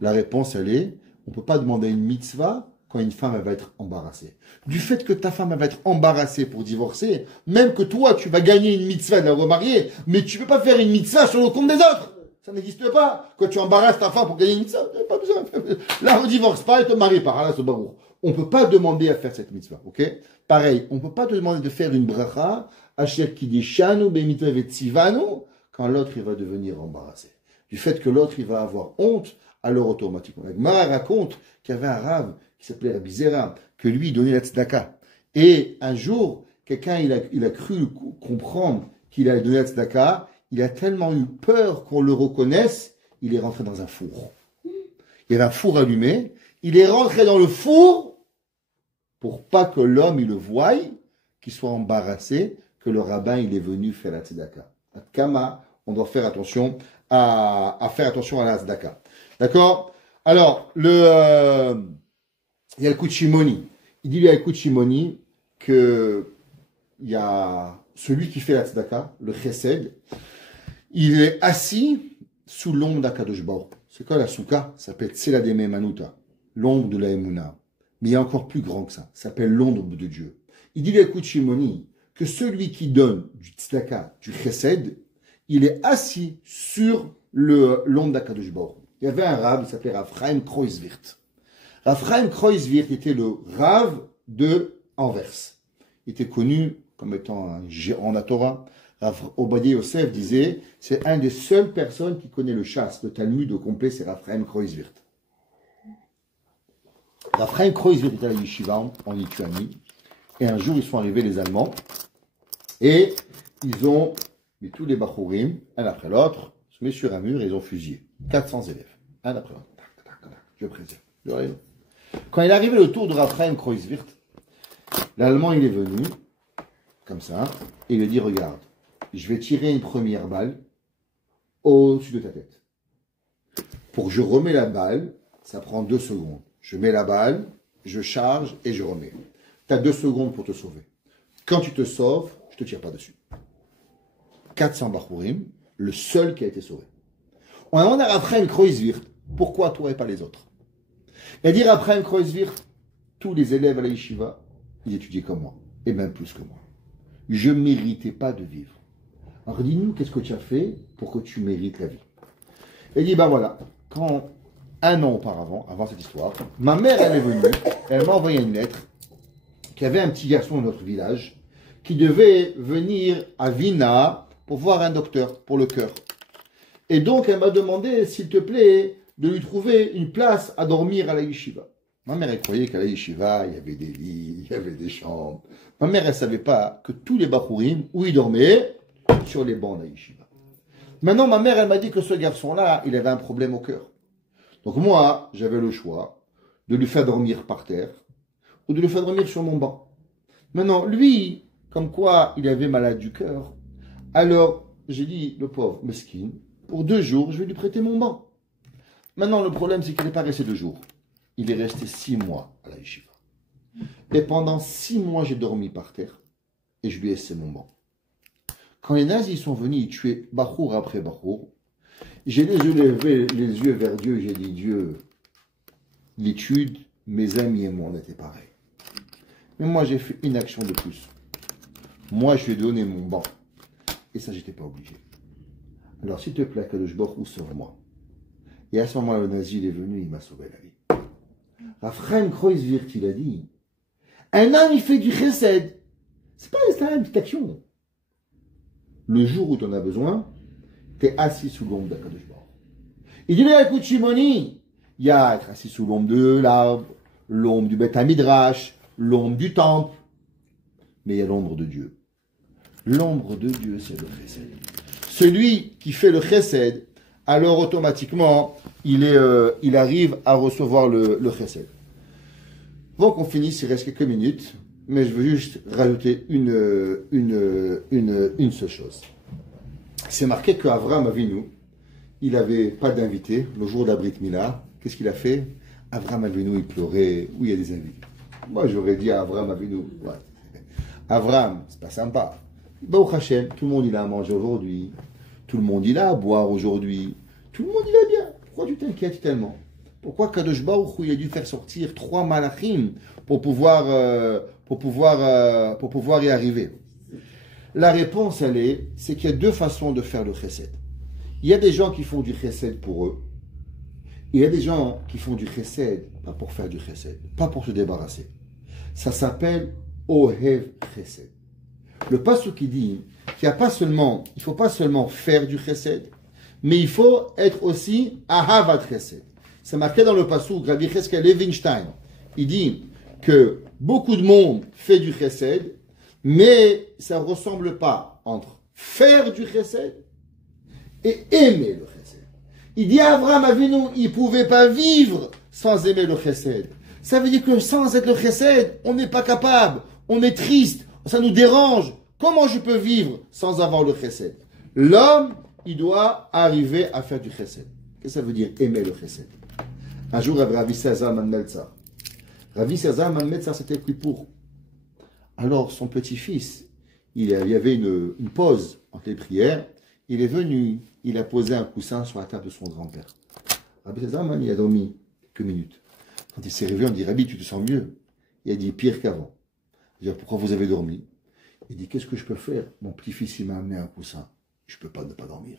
La réponse, elle est, on ne peut pas demander une mitzvah quand une femme elle va être embarrassée. Du fait que ta femme elle va être embarrassée pour divorcer, même que toi, tu vas gagner une mitzvah de la remarier, mais tu ne peux pas faire une mitzvah sur le compte des autres. Ça n'existe pas. Quand tu embarrasses ta femme pour gagner une mitzvah, pas besoin. Là, on ne divorce pas et te marie par Allah, ce barour. On ne peut pas demander à faire cette mitzvah, ok? Pareil, on ne peut pas te demander de faire une bracha, Asher kidishanu be'mitzvah ve'tzivanu, quand l'autre, il va devenir embarrassé. Du fait que l'autre, il va avoir honte, alors automatiquement. La Gemara raconte qu'il y avait un rave qui s'appelait Rabbi Zera, que lui, il donnait la tzedaka. Et un jour, quelqu'un, il a cru comprendre qu'il allait donner la tzedaka, il a tellement eu peur qu'on le reconnaisse, il est rentré dans un four. Il y avait un four allumé, il est rentré dans le four pour pas que l'homme, il le voie, qu'il soit embarrassé, que le rabbin, il est venu faire la tzedaka. À Kama, on doit faire attention à faire attention à la tzedaka. D'accord? Alors, il y a le coup de Shimoni. Il dit, il y a le coup de Shimoni que il y a celui qui fait la tzedaka, le chesed, il est assis sous l'ombre d'Akadosh Baruch. C'est quoi la souka? Ça s'appelle Tselademe Manuta, l'ombre de la Emouna. Mais il y a encore plus grand que ça. Ça s'appelle l'ombre de Dieu. Il dit l'écoute Shimoni que celui qui donne du tzedaka, du chesed, il est assis sur l'ombre d'Akadosh Baruch. Il y avait un rave, il s'appelait Rav Chaim Kreuzwirt. Rav Chaim Kreuzwirt était le rave de Anvers. Il était connu comme étant un géant de la Torah. Rav Obadiah Yosef disait, c'est un des seules personnes qui connaît le chasse, le Talmud au complet, c'est Rav Chaim Kreuzwirt. Rav Chaim Kreuzwirt était à la yeshiva en Lituanie, et un jour ils sont arrivés les Allemands, et ils ont mis tous les bachourim, un après l'autre, se met sur un mur et ils ont fusillé. 400 élèves, un après l'autre. Je préserve. Quand il est arrivé le tour de Rav Chaim Kreuzwirt, l'Allemand il est venu, comme ça, et il lui dit, regarde, je vais tirer une première balle au-dessus de ta tête. Pour que je remets la balle, ça prend 2 secondes. Je mets la balle, je charge et je remets. Tu as 2 secondes pour te sauver. Quand tu te sauves, je ne te tire pas dessus. 400 bachourim, le seul qui a été sauvé. On a demandé à Rav Chaim Kreuzwirt, pourquoi toi et pas les autres? Il a dit Rav Chaim Kreuzwirt, tous les élèves à la yeshiva, ils étudiaient comme moi, et même plus que moi. Je ne méritais pas de vivre. Alors dis-nous, qu'est-ce que tu as fait pour que tu mérites la vie? Il dit, ben voilà, quand 1 an auparavant, avant cette histoire, ma mère, elle est venue, elle m'a envoyé une lettre, qu'il y avait un petit garçon de notre village, qui devait venir à Vina pour voir un docteur pour le cœur. Et donc, elle m'a demandé, s'il te plaît, de lui trouver une place à dormir à la yeshiva. Ma mère, elle croyait qu'à la yeshiva, il y avait des lits, il y avait des chambres. Ma mère, elle ne savait pas que tous les bachourim, où ils dormaient, sur les bancs de la yeshiva. Maintenant, ma mère, elle m'a dit que ce garçon-là, il avait un problème au cœur. Donc moi, j'avais le choix de lui faire dormir par terre ou de le faire dormir sur mon banc. Maintenant, lui, comme quoi il avait malade du cœur, alors j'ai dit, le pauvre mesquine, pour 2 jours, je vais lui prêter mon banc. Maintenant, le problème, c'est qu'il n'est pas resté 2 jours. Il est resté 6 mois à la yeshiva. Et pendant 6 mois, j'ai dormi par terre et je lui ai laissé mon banc. Quand les nazis sont venus, ils tuaient Bachour après Bachour. J'ai levé les yeux vers Dieu, j'ai dit Dieu, l'étude, mes amis et moi, on était pareils. Mais moi, j'ai fait une action de plus. Moi, je lui ai donné mon banc. Et ça, j'étais pas obligé. Alors, s'il te plaît, Kadosh Baruch Hu, sauve-moi. Et à ce moment-là, le nazi, il est venu, il m'a sauvé la vie. Raphaël Kreuzwirt, il a dit, un homme, il fait du chesed. C'est pas une petite action. Le jour où tu en as besoin, tu es assis sous l'ombre d'Akadosh Baruch Hu. Il dit, mais écoute, Shimoni, il y a être assis sous l'ombre de l'arbre, l'ombre du Beth Midrash, l'ombre du temple, mais il y a l'ombre de Dieu. L'ombre de Dieu, c'est le chesed. Celui qui fait le chesed, alors automatiquement, il arrive à recevoir le chesed. Avant qu'on finisse, il reste quelques minutes, mais je veux juste rajouter une seule chose. C'est marqué qu'Avram Avinu, il n'avait pas d'invité le jour d'Abrit Mila. Qu'est-ce qu'il a fait? Avram Avinu, il pleurait. Oui, il y a des invités. Moi, j'aurais dit à Avram Avinu, ouais. Avram, c'est pas sympa. Baruch Hashem, tout le monde il a à manger aujourd'hui. Tout le monde il a à boire aujourd'hui. Tout le monde il va bien. Pourquoi tu t'inquiètes tellement? Pourquoi Kadosh Baruch Hu, il a dû faire sortir 3 malachim pour pouvoir y arriver? La réponse, c'est qu'il y a 2 façons de faire le chesed. Il y a des gens qui font du chesed pour eux. Il y a des gens qui font du chesed, pas pour faire du chesed, pas pour se débarrasser. Ça s'appelle Ohev Chesed. Le passage qui dit qu'il il ne faut pas seulement faire du chesed, mais il faut être aussi Ahavat Chesed. C'est marqué dans le passage, Rabbi Cheskel Levinstein, il dit que beaucoup de monde fait du chesed, mais ça ne ressemble pas entre faire du chesed et aimer le chesed. Il dit Avraham Avinu, il ne pouvait pas vivre sans aimer le chesed. Ça veut dire que sans être le chesed, on n'est pas capable, on est triste, ça nous dérange. Comment je peux vivre sans avoir le chesed? L'homme, il doit arriver à faire du chesed. Qu'est-ce que ça veut dire aimer le chesed? Un jour, Rabbi César Manmelza. Rabbi César Manmelza, c'était Kippour. Alors, son petit-fils, il y avait une pause entre les prières. Il est venu, il a posé un coussin sur la table de son grand-père. Rabbi César Man, il a dormi quelques minutes. Quand il s'est réveillé, on dit, Rabbi, tu te sens mieux? Il a dit, pire qu'avant. Il dit, pourquoi vous avez dormi? Il dit, qu'est-ce que je peux faire? Mon petit-fils, il m'a amené un coussin. Je ne peux pas ne pas dormir.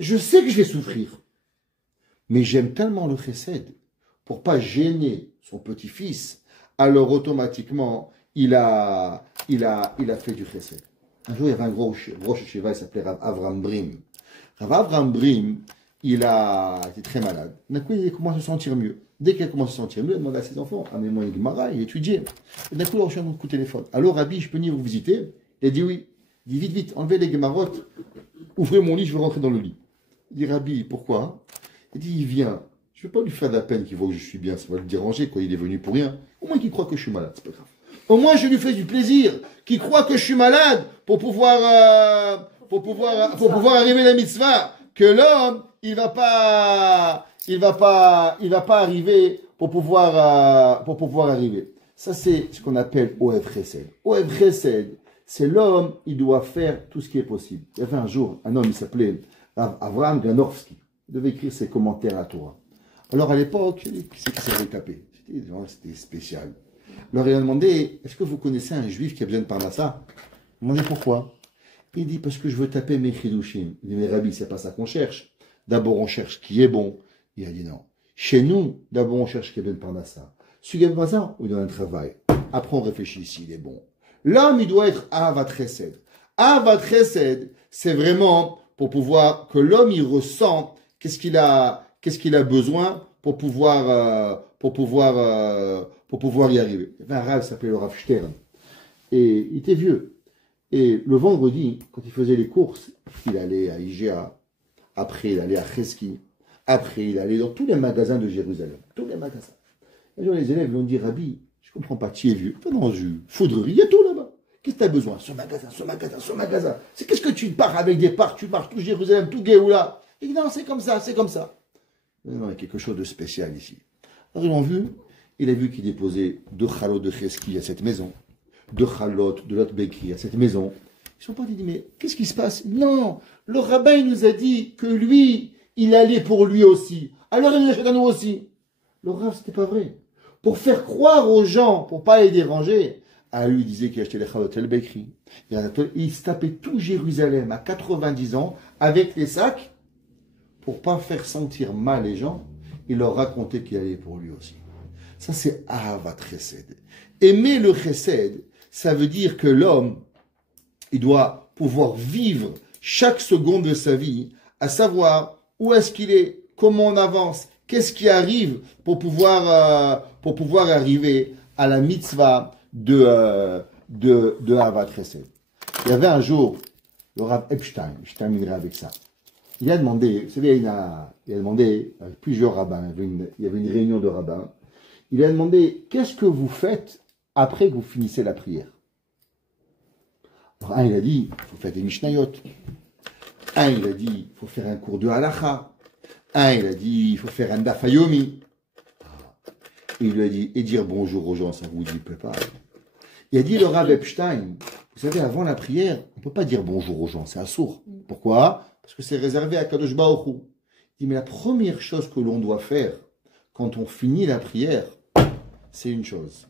Je sais que je vais souffrir. Mais j'aime tellement le chesed pour pas gêner son petit-fils. Alors automatiquement, il a fait du chesed. Un jour, il y avait un gros shiva, il s'appelait Rav Avram Brim. Rav Avram Brim, il a été très malade. D'un coup, il commence à se sentir mieux. Dès qu'il commence à se sentir mieux, il demande à ses enfants, amenez-moi une Gemara, il étudiait. Et d'un coup, il a reçu un coup de téléphone. Alors, Rabbi, je peux venir vous visiter? Il a dit oui. Il dit vite, enlevez les Gemarotes, ouvrez mon lit, je vais rentrer dans le lit. Il dit Rabbi, pourquoi? Il dit, il vient. Je ne vais pas lui faire de la peine qu'il voit que je suis bien, ça va le déranger, quoi. Il est venu pour rien. Au moins qu'il croit que je suis malade, c'est pas grave. Au moins, je lui fais du plaisir, qu'il croit que je suis malade pour pouvoir arriver à la mitzvah. Que l'homme, il va pas arriver pour pouvoir arriver. Ça, c'est ce qu'on appelle Ohev Chesed. Ohev Chesed, c'est l'homme, il doit faire tout ce qui est possible. Il y avait un jour, un homme, il s'appelait Avraham Granovski. Il devait écrire ses commentaires à la Torah. Alors, à l'époque, qui c'est qui savait taper? C'était spécial. Alors, il a demandé, est-ce que vous connaissez un juif qui a besoin de parnassa? Il m'a demandé pourquoi. Il dit, parce que je veux taper mes chidushim. Il dit, mais Rabbi, c'est pas ça qu'on cherche. D'abord, on cherche qui est bon. Il a dit non. Chez nous, d'abord, on cherche qui a besoin de parnassa. Celui qui a besoin de parnassa, on lui donne un travail. Après, on réfléchit s'il est bon. L'homme, il doit être Ahavat Chesed. Ahavat Chesed, c'est vraiment pour pouvoir, que l'homme, il ressent qu'est-ce qu'il a besoin pour pouvoir y arriver. Il y avait un Rav qui s'appelait le Rav Stern. Et il était vieux. Et le vendredi, quand il faisait les courses, il allait à IGA, après il allait à Cheski, après il allait dans tous les magasins de Jérusalem. Tous les magasins. Un jour, les élèves lui ont dit, Rabbi, je ne comprends pas, tu es vieux. Dans une foudrerie, il y a tout là-bas. Qu'est-ce que tu as besoin? Ce magasin. C'est qu'est-ce que tu pars avec des parcs, tu marches tout Jérusalem, tout Géoula. Il dit, non, c'est comme ça. Non, il y a quelque chose de spécial ici. Alors ils l'ont vu, il a vu qu'il déposait 2 chalotes de Cheski à cette maison, 2 chalotes de l'autre Bekri à cette maison. Ils sont pas dit, mais qu'est-ce qui se passe? Non, le rabbin il nous a dit que lui, il allait pour lui aussi. Alors il nous achète à nous aussi. Le rabbin, c'était pas vrai. Pour faire croire aux gens, pour pas les déranger, lui il disait qu'il achetait les Chalot El Bekri. Il se tapait tout Jérusalem à 90 ans avec les sacs pour pas faire sentir mal les gens. Il leur racontait qu'il allait pour lui aussi. Ça c'est Ahavat Chesed. Aimer le Chesed, ça veut dire que l'homme, il doit pouvoir vivre chaque seconde de sa vie, à savoir où est-ce qu'il est, comment on avance, qu'est-ce qui arrive pour pouvoir arriver à la mitzvah de Ahavat Chesed. Il y avait un jour, le Rav Epstein, je terminerai avec ça. Il a demandé, vous savez, il a demandé à plusieurs rabbins, il y avait une réunion de rabbins, il a demandé, qu'est-ce que vous faites après que vous finissez la prière? Alors, un, il a dit, il faut faire des Mishnayot. Un, il a dit, il faut faire un cours de Halacha. Un, il a dit, il faut faire un Dafayomi. Il lui a dit, et dire bonjour aux gens, ça vous dit pas. Il a dit, le Rav Epstein, vous savez, avant la prière, on ne peut pas dire bonjour aux gens, c'est assourd. Pourquoi? Parce que c'est réservé à Kadosh Baruch Hu. Il dit, mais la première chose que l'on doit faire quand on finit la prière, c'est une chose,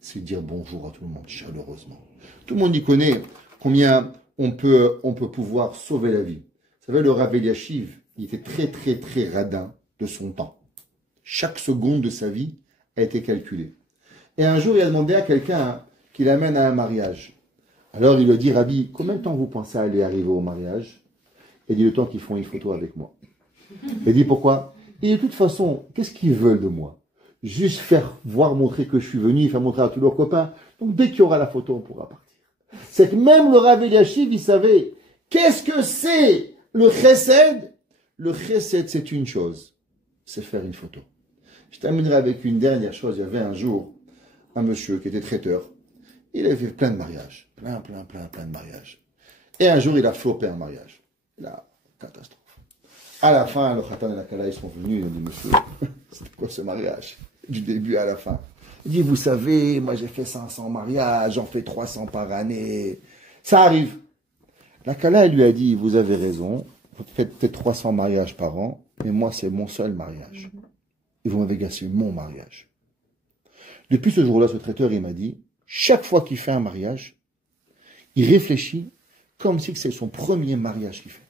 c'est dire bonjour à tout le monde, chaleureusement. Tout le monde y connaît combien on peut pouvoir sauver la vie. Vous savez, le Rav Eliashiv, il était très, très, très radin de son temps. Chaque seconde de sa vie a été calculée. Et un jour, il a demandé à quelqu'un qu'il amène à un mariage. Alors, il lui a dit, Rabbi, combien de temps vous pensez aller arriver au mariage? Il dit, le temps qu'ils font une photo avec moi. Il dit, pourquoi? Et de toute façon, qu'est-ce qu'ils veulent de moi? Juste faire voir, montrer que je suis venu, faire montrer à tous leurs copains. Donc, dès qu'il y aura la photo, on pourra partir. C'est que même le Rav Eliashiv, il savait, qu'est-ce que c'est le chesed? Le chesed, c'est une chose, c'est faire une photo. Je terminerai avec une dernière chose. Il y avait un jour un monsieur qui était traiteur. Il avait fait plein de mariages. Plein de mariages. Et un jour, il a flopé un mariage. La catastrophe. À la fin, le Khatan et la Kala, ils sont venus. Ils ont dit, monsieur, c'était quoi ce mariage? Du début à la fin. Il dit, vous savez, moi j'ai fait 500 mariages, j'en fais 300 par année. Ça arrive. La Kala, elle lui a dit, vous avez raison, vous faites peut-être 300 mariages par an, mais moi c'est mon seul mariage. Et vous m'avez gâché mon mariage. Depuis ce jour-là, ce traiteur, il m'a dit, chaque fois qu'il fait un mariage, il réfléchit comme si c'est son premier mariage qu'il fait.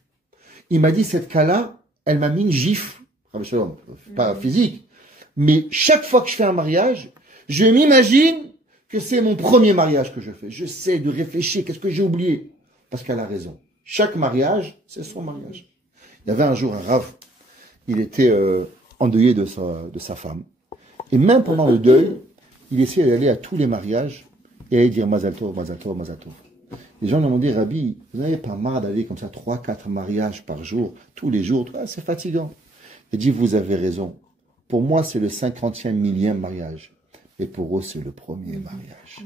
Il m'a dit, cette Kala, elle m'a mis une gifle, pas physique, mais chaque fois que je fais un mariage, je m'imagine que c'est mon premier mariage que je fais. Je sais de réfléchir, qu'est-ce que j'ai oublié? Parce qu'elle a raison. Chaque mariage, c'est son mariage. Il y avait un jour un Rav, il était endeuillé de sa femme. Et même pendant le deuil, il essayait d'aller à tous les mariages et aller dire Mazal Tov, Mazal Tov, Mazal Tov. Les gens lui ont dit, Rabbi, vous n'avez pas marre d'aller comme ça 3-4 mariages par jour, tous les jours, c'est fatigant. Il dit, vous avez raison. Pour moi, c'est le 50e millième mariage. Et pour eux, c'est le premier mariage.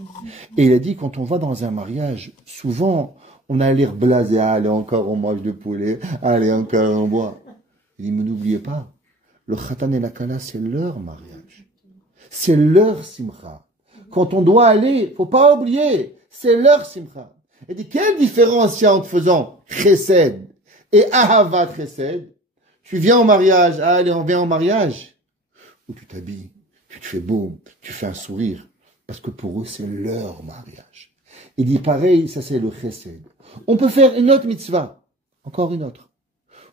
Et il a dit, quand on va dans un mariage, souvent, on a l'air blasé. Allez, encore on mange de poulet. Allez, encore on boit. Il dit, mais n'oubliez pas, le Khatan et la Kala, c'est leur mariage. C'est leur simcha. Quand on doit aller, faut pas oublier, c'est leur simcha. Il dit, quelle différence il y a entre faisant chesed et ahavat chesed? Tu viens au mariage, allez, on vient au mariage. Où tu t'habilles, tu te fais beau, tu fais un sourire. Parce que pour eux, c'est leur mariage. Il dit pareil, ça c'est le chesed. On peut faire une autre mitzvah, encore une autre.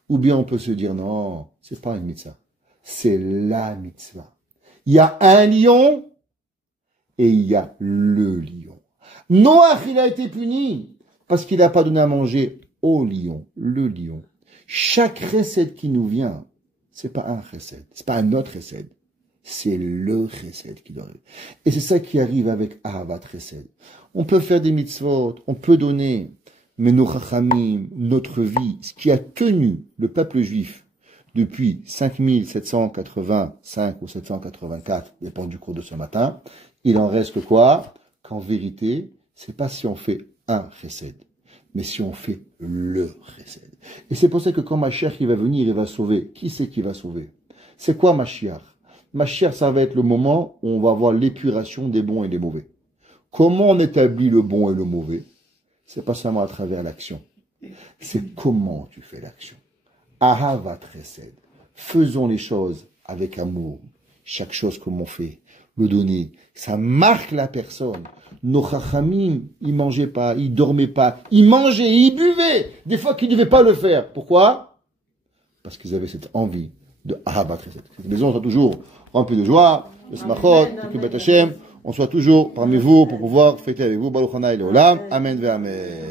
Ou bien on peut se dire, non, c'est pas une mitzvah, c'est la mitzvah. Il y a un lion et il y a le lion. Noach, il a été puni parce qu'il n'a pas donné à manger au lion, le lion. Chaque chesed qui nous vient, c'est pas un chesed, c'est pas un autre chesed. C'est le chesed qui doit arriver. Et c'est ça qui arrive avec Ahavat chesed. On peut faire des mitzvot, on peut donner, mais nos chachamim, notre vie, ce qui a tenu le peuple juif depuis 5785 ou 784, dépend du cours de ce matin, il en reste quoi? Qu'en vérité, c'est pas si on fait un chesed, mais si on fait le chesed. Et c'est pour ça que quand Mashiach il va venir, il va sauver. Qui c'est qui va sauver? C'est quoi Mashiach? Mashiach, ça va être le moment où on va avoir l'épuration des bons et des mauvais. Comment on établit le bon et le mauvais? c'est pas seulement à travers l'action. C'est comment tu fais l'action. Ahavat chesed. Faisons les choses avec amour. Chaque chose que l'on fait, le donner, ça marque la personne. Nos chachamim, ils mangeaient pas, ils dormaient pas, ils mangeaient, ils buvaient, des fois qu'ils ne devaient pas le faire. Pourquoi? Parce qu'ils avaient cette envie de Ahavat chesed. Cette maison soit toujours remplie de joie, de smachot, de kibbut Hashem, on soit toujours parmi vous pour pouvoir fêter avec vous. Baruch Hanai Leolam. Amen ve Amen.